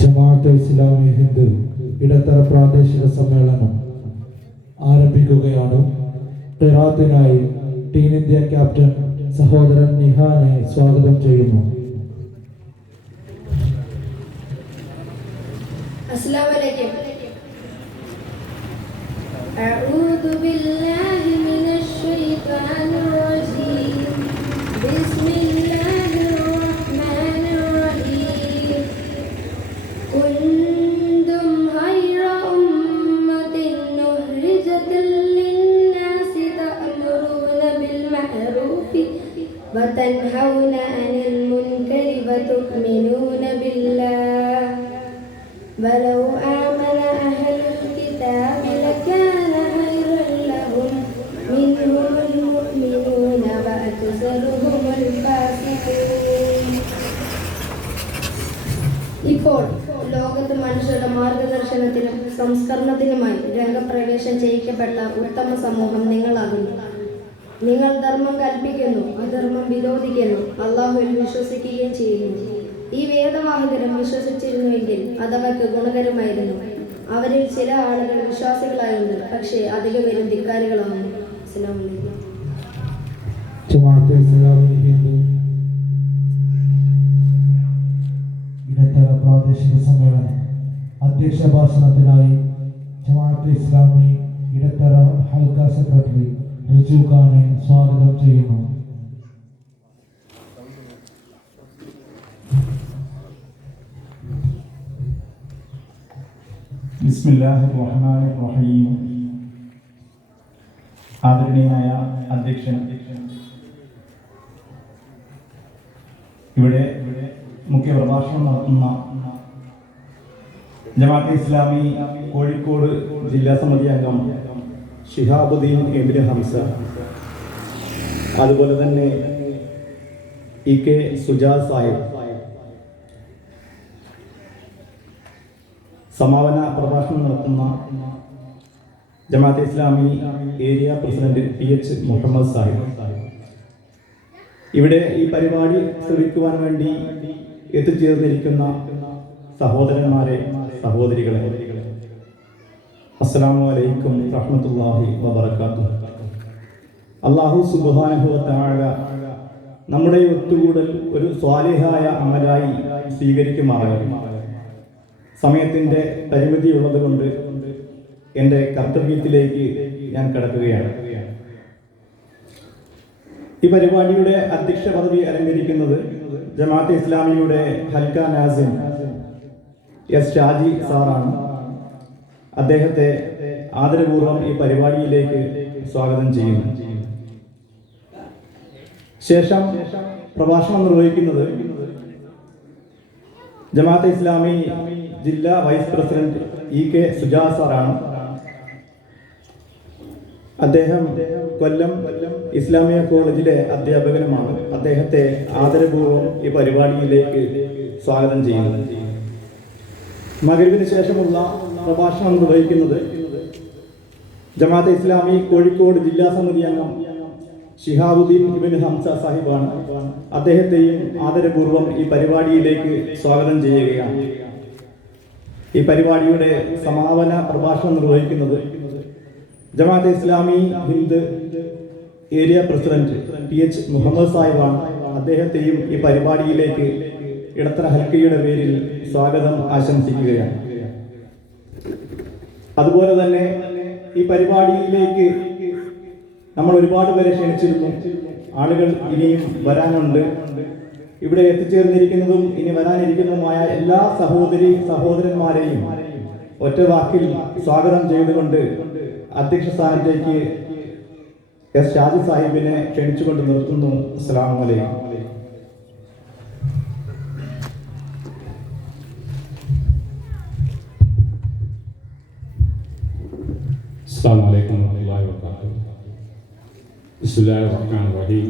ജമാഅത്തെ ഇസ്ലാമി ഹിന്ദ് ഇടത്തര പ്രാദേശിക സമ്മേളനം ആരംഭിക്കുകയാണ്. ഖിറാത്തിനായി ടീം ഇന്ത്യ ക്യാപ്റ്റൻ സഹോദരൻ നിഹാനെ സ്വാഗതം ചെയ്യുന്നു. അസ്സലാമു അലൈക്കും. അഊദു ബില്ലാഹി മിനശ് ശൈത്വാനിർ റജീം. ബിസ്മില്ലാഹിർ റഹ്മാനിർ റഹീം. കുന്തും ഖൈറ ഉമ്മത്തിൻ ഉഖ്രിജത് ലിന്നാസി തഅമുറൂന ബിൽ മഅറൂഫി വതൻഹൗന അനിൽ മുൻകരി വതുഅ്മിനൂന ബില്ലാഹ് ولو آمن أهل الكتاب لكان خيرا لهم منهم المؤمنون وأكثرهم الفاسقون. ഇപ്പോൾ ലോകത്ത് മനുഷ്യരുടെ മാർഗദർശനത്തിനും സംസ്കരണത്തിനുമായി രംഗപ്രവേശം ചെയ്യിക്കപ്പെട്ട ഉത്തമ സമൂഹം നിങ്ങളാകുന്നു. നിങ്ങൾ ധർമ്മം കൽപ്പിക്കുന്നു, അധർമ്മം വിരോധിക്കുന്നു, അള്ളാഹുവിൽ വിശ്വസിക്കുകയും ചെയ്യുന്നു. ഈ വേദവാഹകരും വിശ്വസിച്ചിരുന്നുവെങ്കിൽ അതവർക്ക് ഗുണകരമായിരുന്നു. അവരിൽ ചില ആളുകൾ വിശ്വാസികളായുണ്ട്, പക്ഷേ അധിക പേരും ധിക്കാരികളാകുന്നു. ഇടത്തര പ്രാദേശിക സമ്മേളനം അധ്യക്ഷ ഭാഷണത്തിനായി ജമാഅത്തെ ഇസ്ലാമി ഇടത്തര ഹൽക്ക സെക്രട്ടറി റിജു ഖാനെ സ്വാഗതം ചെയ്യുന്നു. ബിസ്മില്ലാഹിർ റഹ്മാനിർ റഹീം. ആദരണീയനായ അധ്യക്ഷൻ, ഇവിടെ മുഖ്യ പ്രഭാഷണം നടത്തുന്ന ജമാഅത്തെ ഇസ്ലാമി കോഴിക്കോട് ജില്ലാ സമിതി അംഗം ഷിഹാബുദ്ദീൻ ഇബ്നു ഹംസ, അതുപോലെ തന്നെ ഇ കെ സുജാദ് സാഹിബ്, സമാപന പ്രഭാഷണം നടത്തുന്ന Jamaat-e Islami area president PH Muhammad Sahib, ഇവിടെ ഈ പരിപാടി ശ്രവിക്കുവാൻ വേണ്ടി എത്തിച്ചേർന്നിരിക്കുന്ന സഹോദരന്മാരെ, സഹോദരികളെ, അസ്സലാമു അലൈക്കും റഹ്മത്തുള്ളാഹി വബറകാതുഹു. അല്ലാഹു സുബ്ഹാനഹു വ തആല നമ്മുടെ ഒത്തുകൂടൽ ഒരു സ്വാലിഹായ അമലായി സ്വീകരിക്കുമാറാകട്ടെ. സമയത്തിൻ്റെ പരിമിതി ഉള്ളത് കൊണ്ട് എൻ്റെ കർത്തവ്യത്തിലേക്ക് ഞാൻ കടക്കുകയാണ്. ഈ പരിപാടിയുടെ അധ്യക്ഷ പദവി അലങ്കരിക്കുന്നത് ജമാഅത്തെ ഇസ്ലാമിയുടെ ഹൽക്ക നാസിം S ഷാജി സാറാണ്. അദ്ദേഹത്തെ ആദരപൂർവ്വം ഈ പരിപാടിയിലേക്ക് സ്വാഗതം ചെയ്യുന്നു. ശേഷം പ്രഭാഷണം നിർവഹിക്കുന്നത് ജമാഅത്തെ ഇസ്ലാമി ജില്ലാ വൈസ് പ്രസിഡന്റ് ഇ കെ സുജാദ് സാറാണ്. അദ്ദേഹം കൊല്ലം ഇസ്ലാമിയ കോളേജിലെ അധ്യാപകനുമാണ്. അദ്ദേഹത്തെ ആദരപൂർവ്വം ഈ പരിപാടിയിലേക്ക് സ്വാഗതം ചെയ്യുന്നു. മഗ്‌രിബിന് ശേഷമുള്ള പ്രഭാഷണം നിർവഹിക്കുന്നത് ജമാഅത്തെ ഇസ്ലാമി കോഴിക്കോട് ജില്ലാ സമിതി അംഗം ഷിഹാബുദ്ദീൻ ഇബ്നു ഹംസ സാഹിബാണ്. അദ്ദേഹത്തെയും ആദരപൂർവ്വം ഈ പരിപാടിയിലേക്ക് സ്വാഗതം ചെയ്യുകയാണ്. ഈ പരിപാടിയുടെ സമാപന പ്രഭാഷണം നിർവഹിക്കുന്നത് Jamaat-e Islami Hind area president PH Muhammad സാഹിബാണ്. അദ്ദേഹത്തെയും ഈ പരിപാടിയിലേക്ക് ഇടത്തര ഹൽക്കയുടെ പേരിൽ സ്വാഗതം ആശംസിക്കുകയാണ്. അതുപോലെ തന്നെ ഈ പരിപാടിയിലേക്ക് നമ്മൾ ഒരുപാട് പേരെ ക്ഷണിച്ചിരുന്നു. ആളുകൾ ഇനിയും വരാനുണ്ട്. ഇവിടെ എത്തിച്ചേർന്നിരിക്കുന്നതും ഇനി വരാനിരിക്കുന്നതുമായ എല്ലാ സഹോദരന്മാരെയും ഒറ്റ വാക്കിൽ സ്വാഗതം ചെയ്തുകൊണ്ട് അധ്യക്ഷ സ്ഥാനത്തേക്ക് S ഷാജി സാഹിബിനെ ക്ഷണിച്ചുകൊണ്ട് നിർത്തുന്നു. അസ്സലാമു അലൈക്കും. അസ്സലാമു അലൈക്കും വറഹ്മത്തുള്ളാഹി വബറകാതുഹു. ബിസ്മില്ലാഹിർ റഹ്മാനിർ റഹീം.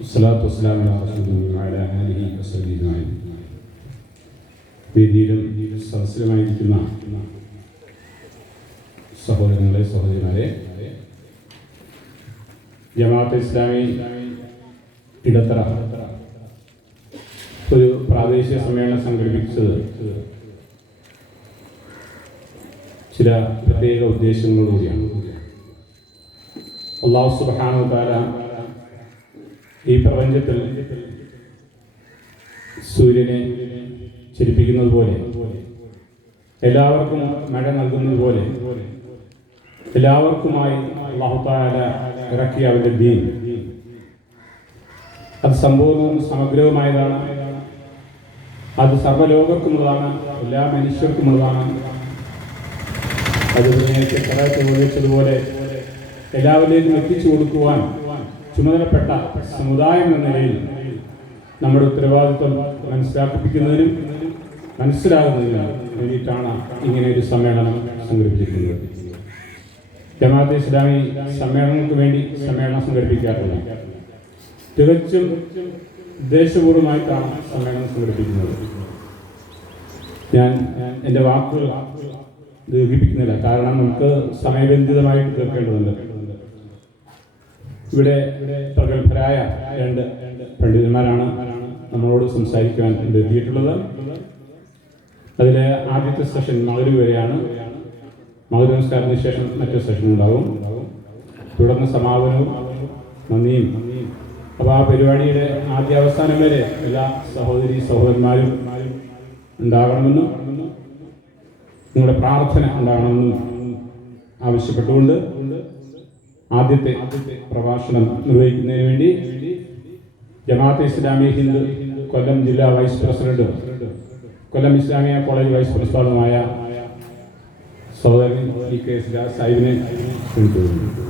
വസ്സലാത്തു വസ്സലാമു അലാ റസൂലില്ലാഹി വഅലാ ആലിഹി വസഹ്ബിഹി അജ്മഈൻ. വേദിയിലും സദസ്സിലുമായിരിക്കുന്ന സഹോദരങ്ങളെ, സഹോദരിമാരെ, ജമാഅത്തെ ഇസ്ലാമി ഇടത്തര പ്രാദേശിക സമ്മേളനം സംഘടിപ്പിച്ചത് ചില പ്രത്യേക ഉദ്ദേശങ്ങളോടുകൂടിയാണ്. അല്ലാഹു സുബ്ഹാനഹു വ തആല ഈ പ്രപഞ്ചത്തിൽ സൂര്യനെ ചലിപ്പിക്കുന്നത് പോലെ, എല്ലാവർക്കും മഴ നൽകുന്നത് പോലെ, എല്ലാവർക്കുമായി അല്ലാഹു തആല ഇറക്കിയ അവൻ്റെ ദീൻ അത് സമ്പൂർണ്ണവും സമഗ്രവുമായതാണ്. അത് സർവ്വലോകർക്കുമുള്ളതാണ്, എല്ലാ മനുഷ്യർക്കുമുള്ളതാണ്. അത് നേരത്തെ കടത്ത് ചോദിച്ചതുപോലെ എല്ലാവരിലേക്കും എത്തിച്ചു കൊടുക്കുവാൻ ചുമതലപ്പെട്ട സമുദായം എന്ന നിലയിൽ നമ്മുടെ ഉത്തരവാദിത്വം മനസ്സിലാക്കിപ്പിക്കുന്നതിനും മനസ്സിലാകുന്നതിനും വേണ്ടിയിട്ടാണ് ഇങ്ങനെ ഒരു സമ്മേളനം സംഘടിപ്പിച്ചിരിക്കുന്നത്. ജമാഅത്തെ ഇസ്ലാമി സമ്മേളനങ്ങൾക്ക് വേണ്ടി സമ്മേളനം സംഘടിപ്പിക്കാറില്ല. തികച്ചും ഉദ്ദേശപൂർവമായിട്ടാണ് സമ്മേളനം സംഘടിപ്പിക്കുന്നത്. ഞാൻ എൻ്റെ വാക്കുകൾ ദീർഘിപ്പിക്കുന്നില്ല, കാരണം നമുക്ക് സമയബന്ധിതമായിട്ട് തീർക്കേണ്ടതുണ്ട്. ഇവിടെ പ്രഗത്ഭരായ രണ്ട് പണ്ഡിതന്മാരാണ് നമ്മളോട് സംസാരിക്കുവാൻ എത്തിയിട്ടുള്ളത്. അതിലെ ആദ്യത്തെ സെഷൻ മഗ്‌രിബ് വരെയാണ്. മഗ്‌രിബ് നമസ്കാരത്തിന് ശേഷം മറ്റൊരു സെഷൻ ഉണ്ടാകും. തുടർന്ന് സമാപനവും നന്ദിയും. അപ്പോൾ ആ പരിപാടിയുടെ ആദ്യ അവസാനം വരെ എല്ലാ സഹോദരി സഹോദരന്മാരും ഉണ്ടാകണമെന്നും നിങ്ങളുടെ പ്രാർത്ഥന ഉണ്ടാകണമെന്നും ആവശ്യപ്പെട്ടുകൊണ്ട് ആദ്യത്തെ പ്രഭാഷണം നിർവഹിക്കുന്നതിന് വേണ്ടി ജമാഅത്തെ ഇസ്ലാമി ഹിന്ദ് കൊല്ലം ജില്ലാ വൈസ് പ്രസിഡന്റും കൊല്ലം ഇസ്ലാമിയ കോളേജ് വൈസ് പ്രിൻസിപ്പാളുമായ സഹോദരൻ കെ സിരാജ് സാഹിബിനെ ക്ഷണിക്കുന്നു.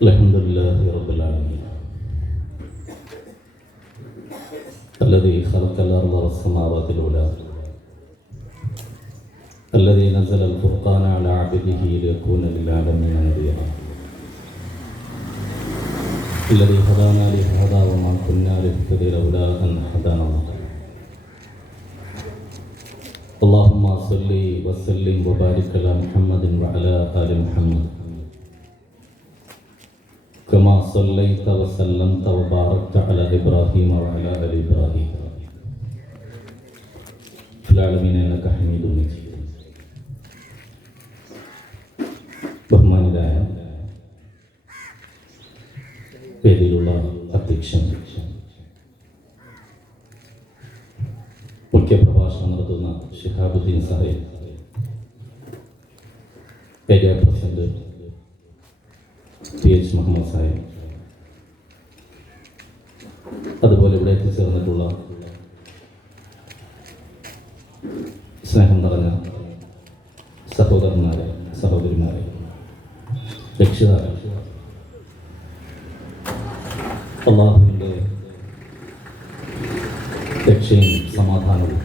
Alhamdulillah Rabbil Alamin Alladhi khalaqa al-arda was-samawati al-ula Alladhi nazzala al-furqana ala 'abdihi liyakuna lil-'alamina nadhira Alladhi hadana li hadha wa ma kunna linahtadiya lawla an hadana Allah Allahumma salli wa sallim wa barik ala Muhammadin wa ala ali Muhammad كما صليت وسلمت وباركت على إبراهيم وعلى آل إبراهيم في العالمين إنك حميد مجيد. ബഹുമാനിതരായ വേദിയിലുള്ള അധ്യക്ഷൻ, മുഖ്യ പ്രഭാഷണം നടത്തുന്ന Shihabuddin Sahib, area president PH Muhammad Sahib, അതുപോലെ ഇവിടെ എത്തിച്ചേർന്നിട്ടുള്ള സ്നേഹം നിറഞ്ഞ സഹോദരന്മാരെ, സഹോദരിമാരെ, രക്ഷിതാക്കൾ, അല്ലാഹുവിൻ്റെ രക്ഷയും സമാധാനവും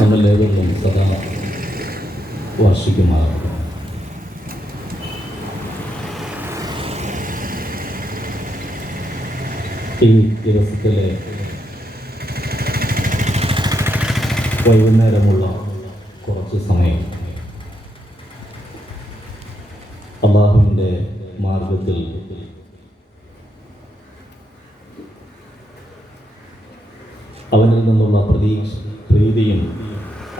നമ്മളേവരിലും സദാ വർഷിക്കുമാറാണ്. ഈ ദിവസത്തിലെ വൈകുന്നേരമുള്ള കുറച്ച് സമയം അല്ലാഹുവിൻ്റെ മാർഗത്തിൽ അവനിൽ നിന്നുള്ള പ്രീതിയും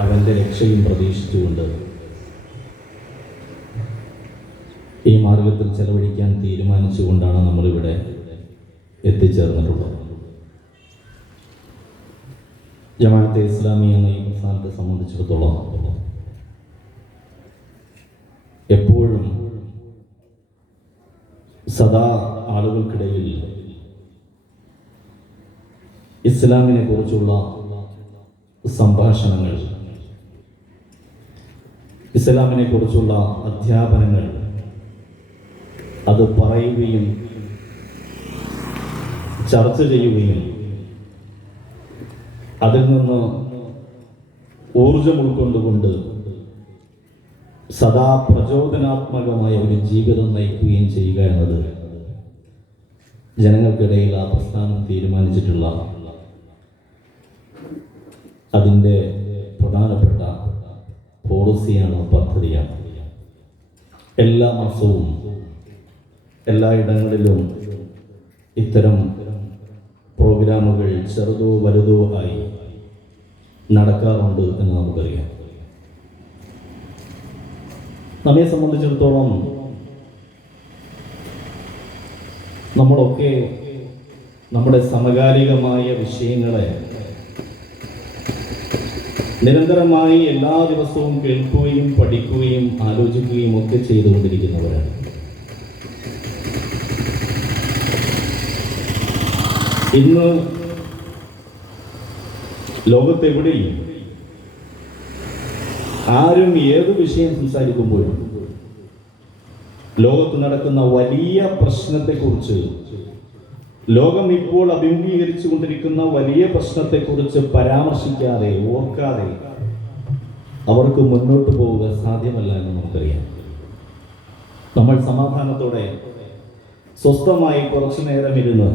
അവൻ്റെ രക്ഷയും പ്രതീക്ഷിച്ചുകൊണ്ട് ഈ മാർഗത്തിൽ ചെലവഴിക്കാൻ തീരുമാനിച്ചുകൊണ്ടാണ് നമ്മളിവിടെ എത്തിച്ചേർന്നിട്ടുള്ളത്. ജമാഅത്തെ ഇസ്ലാമി എന്ന ഈ പ്രസ്ഥാനത്തെ സംബന്ധിച്ചിടത്തോളം എപ്പോഴും സദാ ആളുകൾക്കിടയിൽ ഇസ്ലാമിനെ കുറിച്ചുള്ള സംഭാഷണങ്ങൾ, ഇസ്ലാമിനെ കുറിച്ചുള്ള അധ്യാപനങ്ങൾ അത് പറയുകയും ചർച്ച ചെയ്യുകയും അതിൽ നിന്ന് ഊർജം ഉൾക്കൊണ്ടുകൊണ്ട് സദാ പ്രചോദനാത്മകമായ ഒരു ജീവിതം നയിക്കുകയും ചെയ്യുക എന്നത് ജനങ്ങൾക്കിടയിൽ ആ പ്രസ്ഥാനം തീരുമാനിച്ചിട്ടുള്ള അതിൻ്റെ പ്രധാനപ്പെട്ട പോളിസിയാണ്, പദ്ധതിയാണ്. എല്ലാ മാസവും എല്ലായിടങ്ങളിലും ഇത്തരം പ്രോഗ്രാമുകൾ ചെറുതോ വലുതോ ആയി നടക്കാറുണ്ട് എന്ന് നമുക്കറിയാം. നമ്മെ സംബന്ധിച്ചിടത്തോളം നമ്മളൊക്കെ നമ്മുടെ സമകാലികമായ വിഷയങ്ങളെ നിരന്തരമായി എല്ലാ ദിവസവും കേൾക്കുകയും പഠിക്കുകയും ആലോചിക്കുകയും ഒക്കെ ചെയ്തുകൊണ്ടിരിക്കുന്നവരാണ്. ഇന്ന് ലോകത്തെവിടെയും ആരും ഏത് വിഷയം സംസാരിക്കുമ്പോഴും ലോകത്ത് നടക്കുന്ന വലിയ പ്രശ്നത്തെക്കുറിച്ച്, ലോകം ഇപ്പോൾ അഭിമുഖീകരിച്ചു കൊണ്ടിരിക്കുന്ന വലിയ പ്രശ്നത്തെക്കുറിച്ച് പരാമർശിക്കാതെ, ഓർക്കാതെ അവർക്ക് മുന്നോട്ട് പോവുക സാധ്യമല്ല എന്ന് നമുക്കറിയാം. നമ്മൾ സമാധാനത്തോടെ സ്വസ്ഥമായി കുറച്ചു നേരം ഇരുന്ന്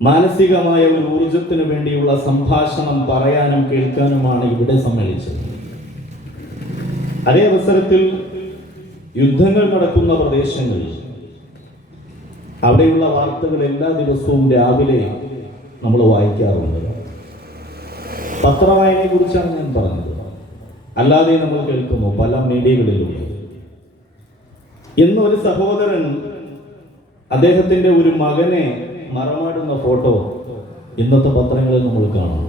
മാനസികമായ ഒരു ഊർജത്തിന് വേണ്ടിയുള്ള സംഭാഷണം പറയാനും കേൾക്കാനുമാണ് ഇവിടെ സമ്മേളിച്ചത്. അതേ അവസരത്തിൽ യുദ്ധങ്ങൾ നടക്കുന്ന പ്രദേശങ്ങളിൽ അവിടെയുള്ള വാർത്തകൾ എല്ലാ ദിവസവും രാവിലെ നമ്മൾ വായിക്കാറുണ്ട്. പത്രവായനയെ കുറിച്ചാണ് ഞാൻ പറഞ്ഞത്. അല്ലാതെ നമ്മൾ കേൾക്കുന്നു പല മീഡിയകളിലൂടെ. ഇന്ന് ഒരു സഹോദരൻ അദ്ദേഹത്തിൻ്റെ ഒരു മകനെ മറമാടുന്ന ഫോട്ടോ ഇന്നത്തെ പത്രങ്ങളിൽ നമ്മൾ കാണും.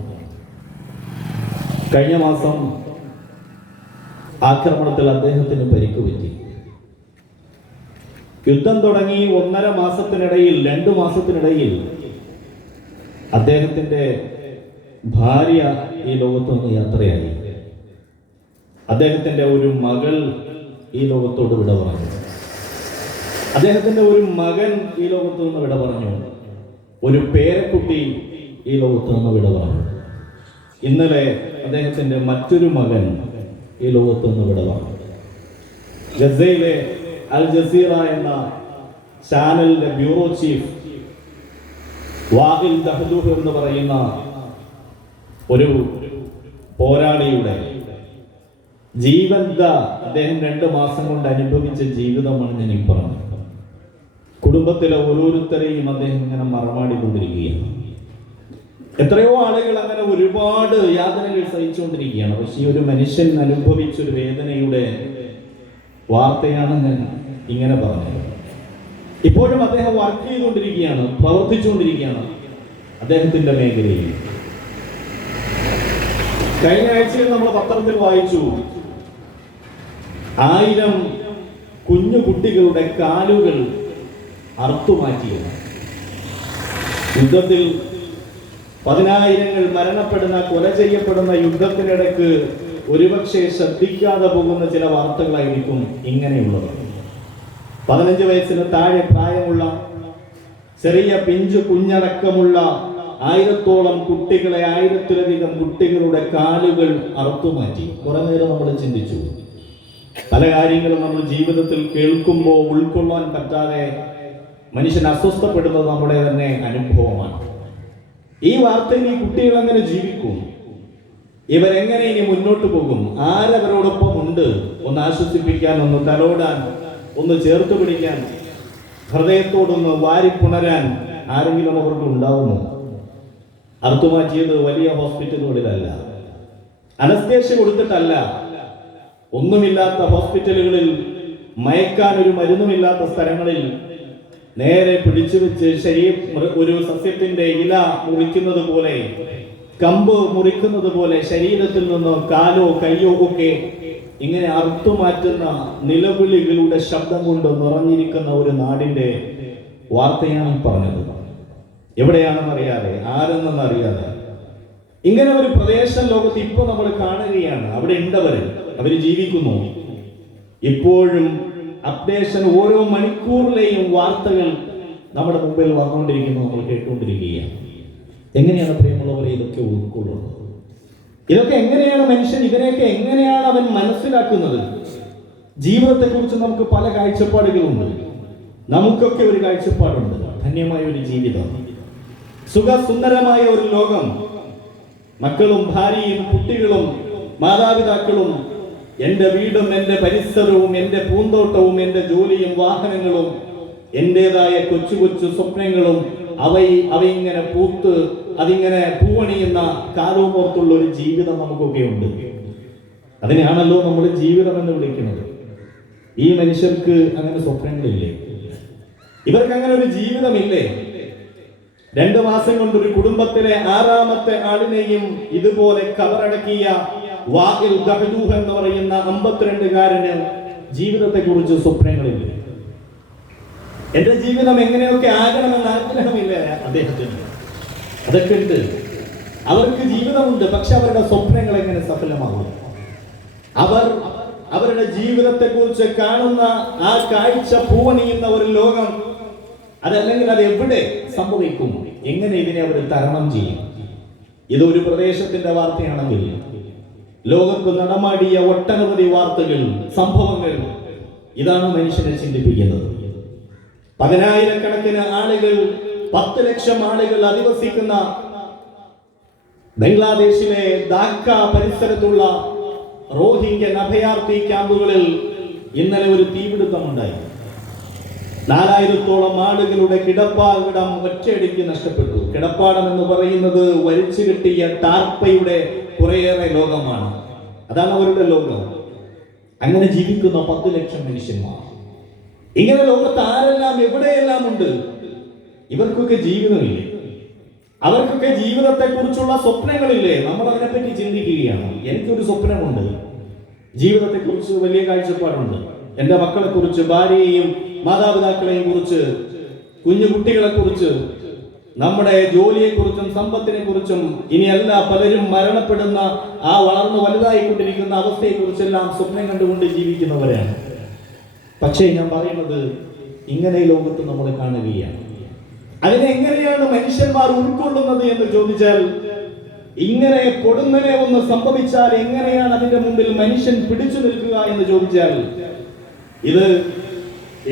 കഴിഞ്ഞ മാസം ആക്രമണത്തിൽ അദ്ദേഹത്തിന് പരിക്ക് പറ്റി. യുദ്ധം തുടങ്ങി 1.5 മാസത്തിനിടയിൽ, 2 മാസത്തിനിടയിൽ അദ്ദേഹത്തിൻ്റെ ഭാര്യ ഈ ലോകത്ത് നിന്ന് യാത്രയായി. അദ്ദേഹത്തിൻ്റെ ഒരു മകൾ ഈ ലോകത്തോട് വിട പറഞ്ഞു. അദ്ദേഹത്തിൻ്റെ ഒരു മകൻ ഈ ലോകത്ത് നിന്ന് വിട പറഞ്ഞു. ഒരു പേരക്കുട്ടി ഈ ലോകത്ത് നിന്ന് വിട പറഞ്ഞു. ഇന്നലെ അദ്ദേഹത്തിൻ്റെ മറ്റൊരു മകൻ ഈ ലോകത്ത് നിന്ന് വിട പറഞ്ഞു. ഗസയിലെ അൽ ജസീറ എന്ന ചാനലിന്റെ ബ്യൂറോ ചീഫ് വാഹിൽ ദഹ്ദൂഹ് എന്ന് പറയുന്ന ഒരു പോരാളിയുടെ ജീവന്ത അദ്ദേഹം 2 മാസം കൊണ്ട് അനുഭവിച്ച ജീവിതമാണ് ഞാൻ ഈ പറഞ്ഞത്. കുടുംബത്തിലെ ഓരോരുത്തരെയും അദ്ദേഹം ഇങ്ങനെ മറമാടിക്കൊണ്ടിരിക്കുകയാണ്. എത്രയോ ആളുകൾ അങ്ങനെ ഒരുപാട് യാതനകൾ സഹിച്ചുകൊണ്ടിരിക്കുകയാണ്. പക്ഷേ ഈ ഒരു മനുഷ്യൻ അനുഭവിച്ചൊരു വേദനയുടെ വാർത്തയാണ് ഞാൻ ഇങ്ങനെ പറഞ്ഞത്. ഇപ്പോഴും അദ്ദേഹം വർക്ക് ചെയ്തുകൊണ്ടിരിക്കുകയാണ്, പ്രവർത്തിച്ചുകൊണ്ടിരിക്കുകയാണ് അദ്ദേഹത്തിന്റെ മേഖലയിൽ. കഴിഞ്ഞ ആഴ്ചയിൽ നമ്മൾ പത്രത്തിൽ വായിച്ചു 1000 കുഞ്ഞു കുട്ടികളുടെ കാലുകൾ അറുത്തുമാറ്റിയത്. യുദ്ധത്തിൽ 10,000 മരണപ്പെടുന്ന, കൊല ചെയ്യപ്പെടുന്ന യുദ്ധത്തിനിടയ്ക്ക് ഒരുപക്ഷെ ശ്രദ്ധിക്കാതെ പോകുന്ന ചില വാർത്തകളായിരിക്കും ഇങ്ങനെയുള്ളത്. 15 വയസ്സിന് താഴെ പ്രായമുള്ള ചെറിയ പിഞ്ചു കുഞ്ഞടക്കമുള്ള 1000-ഓളം കുട്ടികളെ, 1000-ലധികം കുട്ടികളുടെ കാലുകൾ അറുത്തുമാറ്റി. കുറെ നേരം നമ്മൾ ചിന്തിച്ചു. പല കാര്യങ്ങളും നമ്മൾ ജീവിതത്തിൽ കേൾക്കുമ്പോൾ ഉൾക്കൊള്ളാൻ പറ്റാതെ മനുഷ്യൻ അസ്വസ്ഥപ്പെടുന്നത് നമ്മുടെ തന്നെ അനുഭവമാണ്. ഈ വാർത്തയിൽ ഈ കുട്ടികൾ എങ്ങനെ ജീവിക്കും? ഇവരെങ്ങനെ ഇനി മുന്നോട്ട് പോകും? ആരവരോടൊപ്പം ഉണ്ട്? ഒന്ന് ആശ്വസിപ്പിക്കാൻ, ഒന്ന് തലോടാൻ, ഒന്ന് ചേർത്ത് പിടിക്കാൻ, ഹൃദയത്തോടൊന്ന് വാരിപ്പുണരാൻ ആരെങ്കിലും അവർക്ക് ഉണ്ടാവുമോ? അറുത്തുമാറ്റിയത് വലിയ ഹോസ്പിറ്റലുകളിലല്ല, അനസ്തേഷ്യ കൊടുത്തിട്ടല്ല, ഒന്നുമില്ലാത്ത ഹോസ്പിറ്റലുകളിൽ, മയക്കാൻ ഒരു മരുന്നുമില്ലാത്ത സ്ഥലങ്ങളിൽ നേരെ പിടിച്ചു വെച്ച് ഒരു സസ്യത്തിന്റെ ഇല മുറിക്കുന്നത് പോലെ, കമ്പ് മുറിക്കുന്നത് പോലെ ശരീരത്തിൽ നിന്ന് കാലോ കയ്യോ ഒക്കെ ഇങ്ങനെ അറുത്തുമാറ്റുന്ന നിലവിളികളുടെ ശബ്ദം കൊണ്ട് നിറഞ്ഞിരിക്കുന്ന ഒരു നാടിന്റെ വാർത്തയാണ് പറഞ്ഞത്. എവിടെയാണെന്ന് അറിയാതെ, ആരെന്നെന്ന് അറിയാതെ ഇങ്ങനെ ഒരു പ്രദേശം ലോകത്ത് ഇപ്പോൾ നമ്മൾ കാണുകയാണ്. അവിടെ ഉണ്ടവര്, അവര് ജീവിക്കുന്നു. ഇപ്പോഴും അപ്ഡേഷൻ, ഓരോ മണിക്കൂറിലെയും വാർത്തകൾ നമ്മുടെ മുമ്പിൽ വന്നുകൊണ്ടിരിക്കുന്നു, നമ്മൾ കേട്ടുകൊണ്ടിരിക്കുകയാണ്. എങ്ങനെയാണ് പ്രിയമുള്ളവരെ ഇതൊക്കെ ഉൾക്കൊള്ളുന്നത്? ഇതൊക്കെ എങ്ങനെയാണ് മനുഷ്യൻ ഇതിനെയൊക്കെ എങ്ങനെയാണ് അവൻ മനസ്സിലാക്കുന്നത്? ജീവിതത്തെക്കുറിച്ച് നമുക്ക് പല കാഴ്ചപ്പാടുകളുണ്ട്. നമുക്കൊക്കെ ഒരു കാഴ്ചപ്പാടുണ്ട്. ധന്യമായ ഒരു ജീവിതം, സുഖസുന്ദരമായ ഒരു ലോകം, മക്കളും ഭാര്യയും കുട്ടികളും മാതാപിതാക്കളും, എൻ്റെ വീടും എൻ്റെ പരിസരവും എൻ്റെ പൂന്തോട്ടവും എൻ്റെ ജോലിയും വാഹനങ്ങളും എൻ്റെതായ കൊച്ചു കൊച്ചു സ്വപ്നങ്ങളും അവയിങ്ങനെ പൂത്ത് അതിങ്ങനെ പൂവണിയുന്ന കാലവും ഓർത്തുള്ള ഒരു ജീവിതം നമുക്കൊക്കെ ഉണ്ട്. അതിനെയാണല്ലോ നമ്മൾ ജീവിതം എന്ന് വിളിക്കുന്നത്. ഈ മനുഷ്യർക്ക് അങ്ങനെ സ്വപ്നങ്ങളില്ലേ? ഇവർക്ക് അങ്ങനെ ഒരു ജീവിതമില്ലേ? 2 മാസം കൊണ്ട് ഒരു കുടുംബത്തിലെ 6ാമത്തെ ആളിനെയും ഇതുപോലെ കബറടക്കിയ വാഇൽ ദഹ്ദൂഹ് എന്ന് പറയുന്ന 52കാരന് ജീവിതത്തെ കുറിച്ച് സ്വപ്നങ്ങളില്ല. എന്റെ ജീവിതം എങ്ങനെയൊക്കെ ആകണമെന്ന് ആഗ്രഹമില്ല അദ്ദേഹത്തിന്. അതൊക്കെ ഉണ്ട്. അവർക്ക് ജീവിതമുണ്ട്, പക്ഷെ അവരുടെ സ്വപ്നങ്ങൾ എങ്ങനെ സഫലമാകും? അവരുടെ ജീവിതത്തെ കുറിച്ച് കാണുന്ന ആ കാഴ്ച പൂവണിയുന്ന ഒരു ലോകം, അതല്ലെങ്കിൽ അത് എവിടെ സംഭവിക്കും? എങ്ങനെ ഇതിനെ അവർ തരണം ചെയ്യും? ഇതൊരു പ്രദേശത്തിന്റെ വാർത്തയാണെങ്കിൽ ലോകത്ത് നടമാടിയ ഒട്ടനവധി വാർത്തകൾ, സംഭവങ്ങൾ, ഇതാണ് മനുഷ്യനെ ചിന്തിപ്പിക്കുന്നത്. 10,000-കണക്കിന് ആളുകൾ, 10 ലക്ഷം ആളുകൾ അധിവസിക്കുന്ന ബംഗ്ലാദേശിലെ ധാക്ക പരിസരത്തുള്ള റോഹിംഗ്യൻ അഭയാർത്ഥി ക്യാമ്പുകളിൽ ഇന്നലെ ഒരു തീപിടുത്തമുണ്ടായി. 4000-ഓളം ആളുകളുടെ കിടപ്പാടം ഒറ്റയടിക്ക് നഷ്ടപ്പെട്ടു. കിടപ്പാടം എന്ന് പറയുന്നത് വലിച്ചു കിട്ടിയ ടാർപ്പയുടെ കുറേയേറെ ലോകമാണ്. അതാണ് അവരുടെ ലോകം. അങ്ങനെ ജീവിക്കുന്ന 10 ലക്ഷം മനുഷ്യന്മാർ. ഇങ്ങനെ ലോകത്ത് ആരെല്ലാം എവിടെയെല്ലാം ഉണ്ട്. ഇവർക്കൊക്കെ ജീവിതമില്ലേ? അവർക്കൊക്കെ ജീവിതത്തെ കുറിച്ചുള്ള സ്വപ്നങ്ങളില്ലേ? നമ്മൾ അതിനെപ്പറ്റി ചിന്തിക്കുകയാണ്. എനിക്കൊരു സ്വപ്നമുണ്ട്, ജീവിതത്തെ കുറിച്ച് വലിയ കാഴ്ചപ്പാടുണ്ട്. എൻ്റെ മക്കളെ കുറിച്ച്, ഭാര്യയെയും മാതാപിതാക്കളെയും കുറിച്ച്, കുഞ്ഞു കുട്ടികളെ കുറിച്ച്, നമ്മുടെ ജോലിയെ കുറിച്ചും സമ്പത്തിനെ കുറിച്ചും, ഇനിയല്ല പലരും മരണപ്പെടുന്ന ആ വളർന്നു വലുതായിക്കൊണ്ടിരിക്കുന്ന അവസ്ഥയെ കുറിച്ചെല്ലാം സ്വപ്നം കണ്ടുകൊണ്ട് ജീവിക്കുന്നവരാണ്. പക്ഷേ ഞാൻ പറയുന്നത്, ഇങ്ങനെ ലോകത്ത് നമ്മൾ കാണുകയാണ്. അതിനെങ്ങനെയാണ് മനുഷ്യന്മാർ ഉൾക്കൊള്ളുന്നത് എന്ന് ചോദിച്ചാൽ, ഇങ്ങനെ കൊടുന്നനെ ഒന്ന് സംഭവിച്ചാൽ എങ്ങനെയാണ് അതിന്റെ മുമ്പിൽ മനുഷ്യൻ പിടിച്ചു നിൽക്കുക എന്ന് ചോദിച്ചാൽ, ഇത്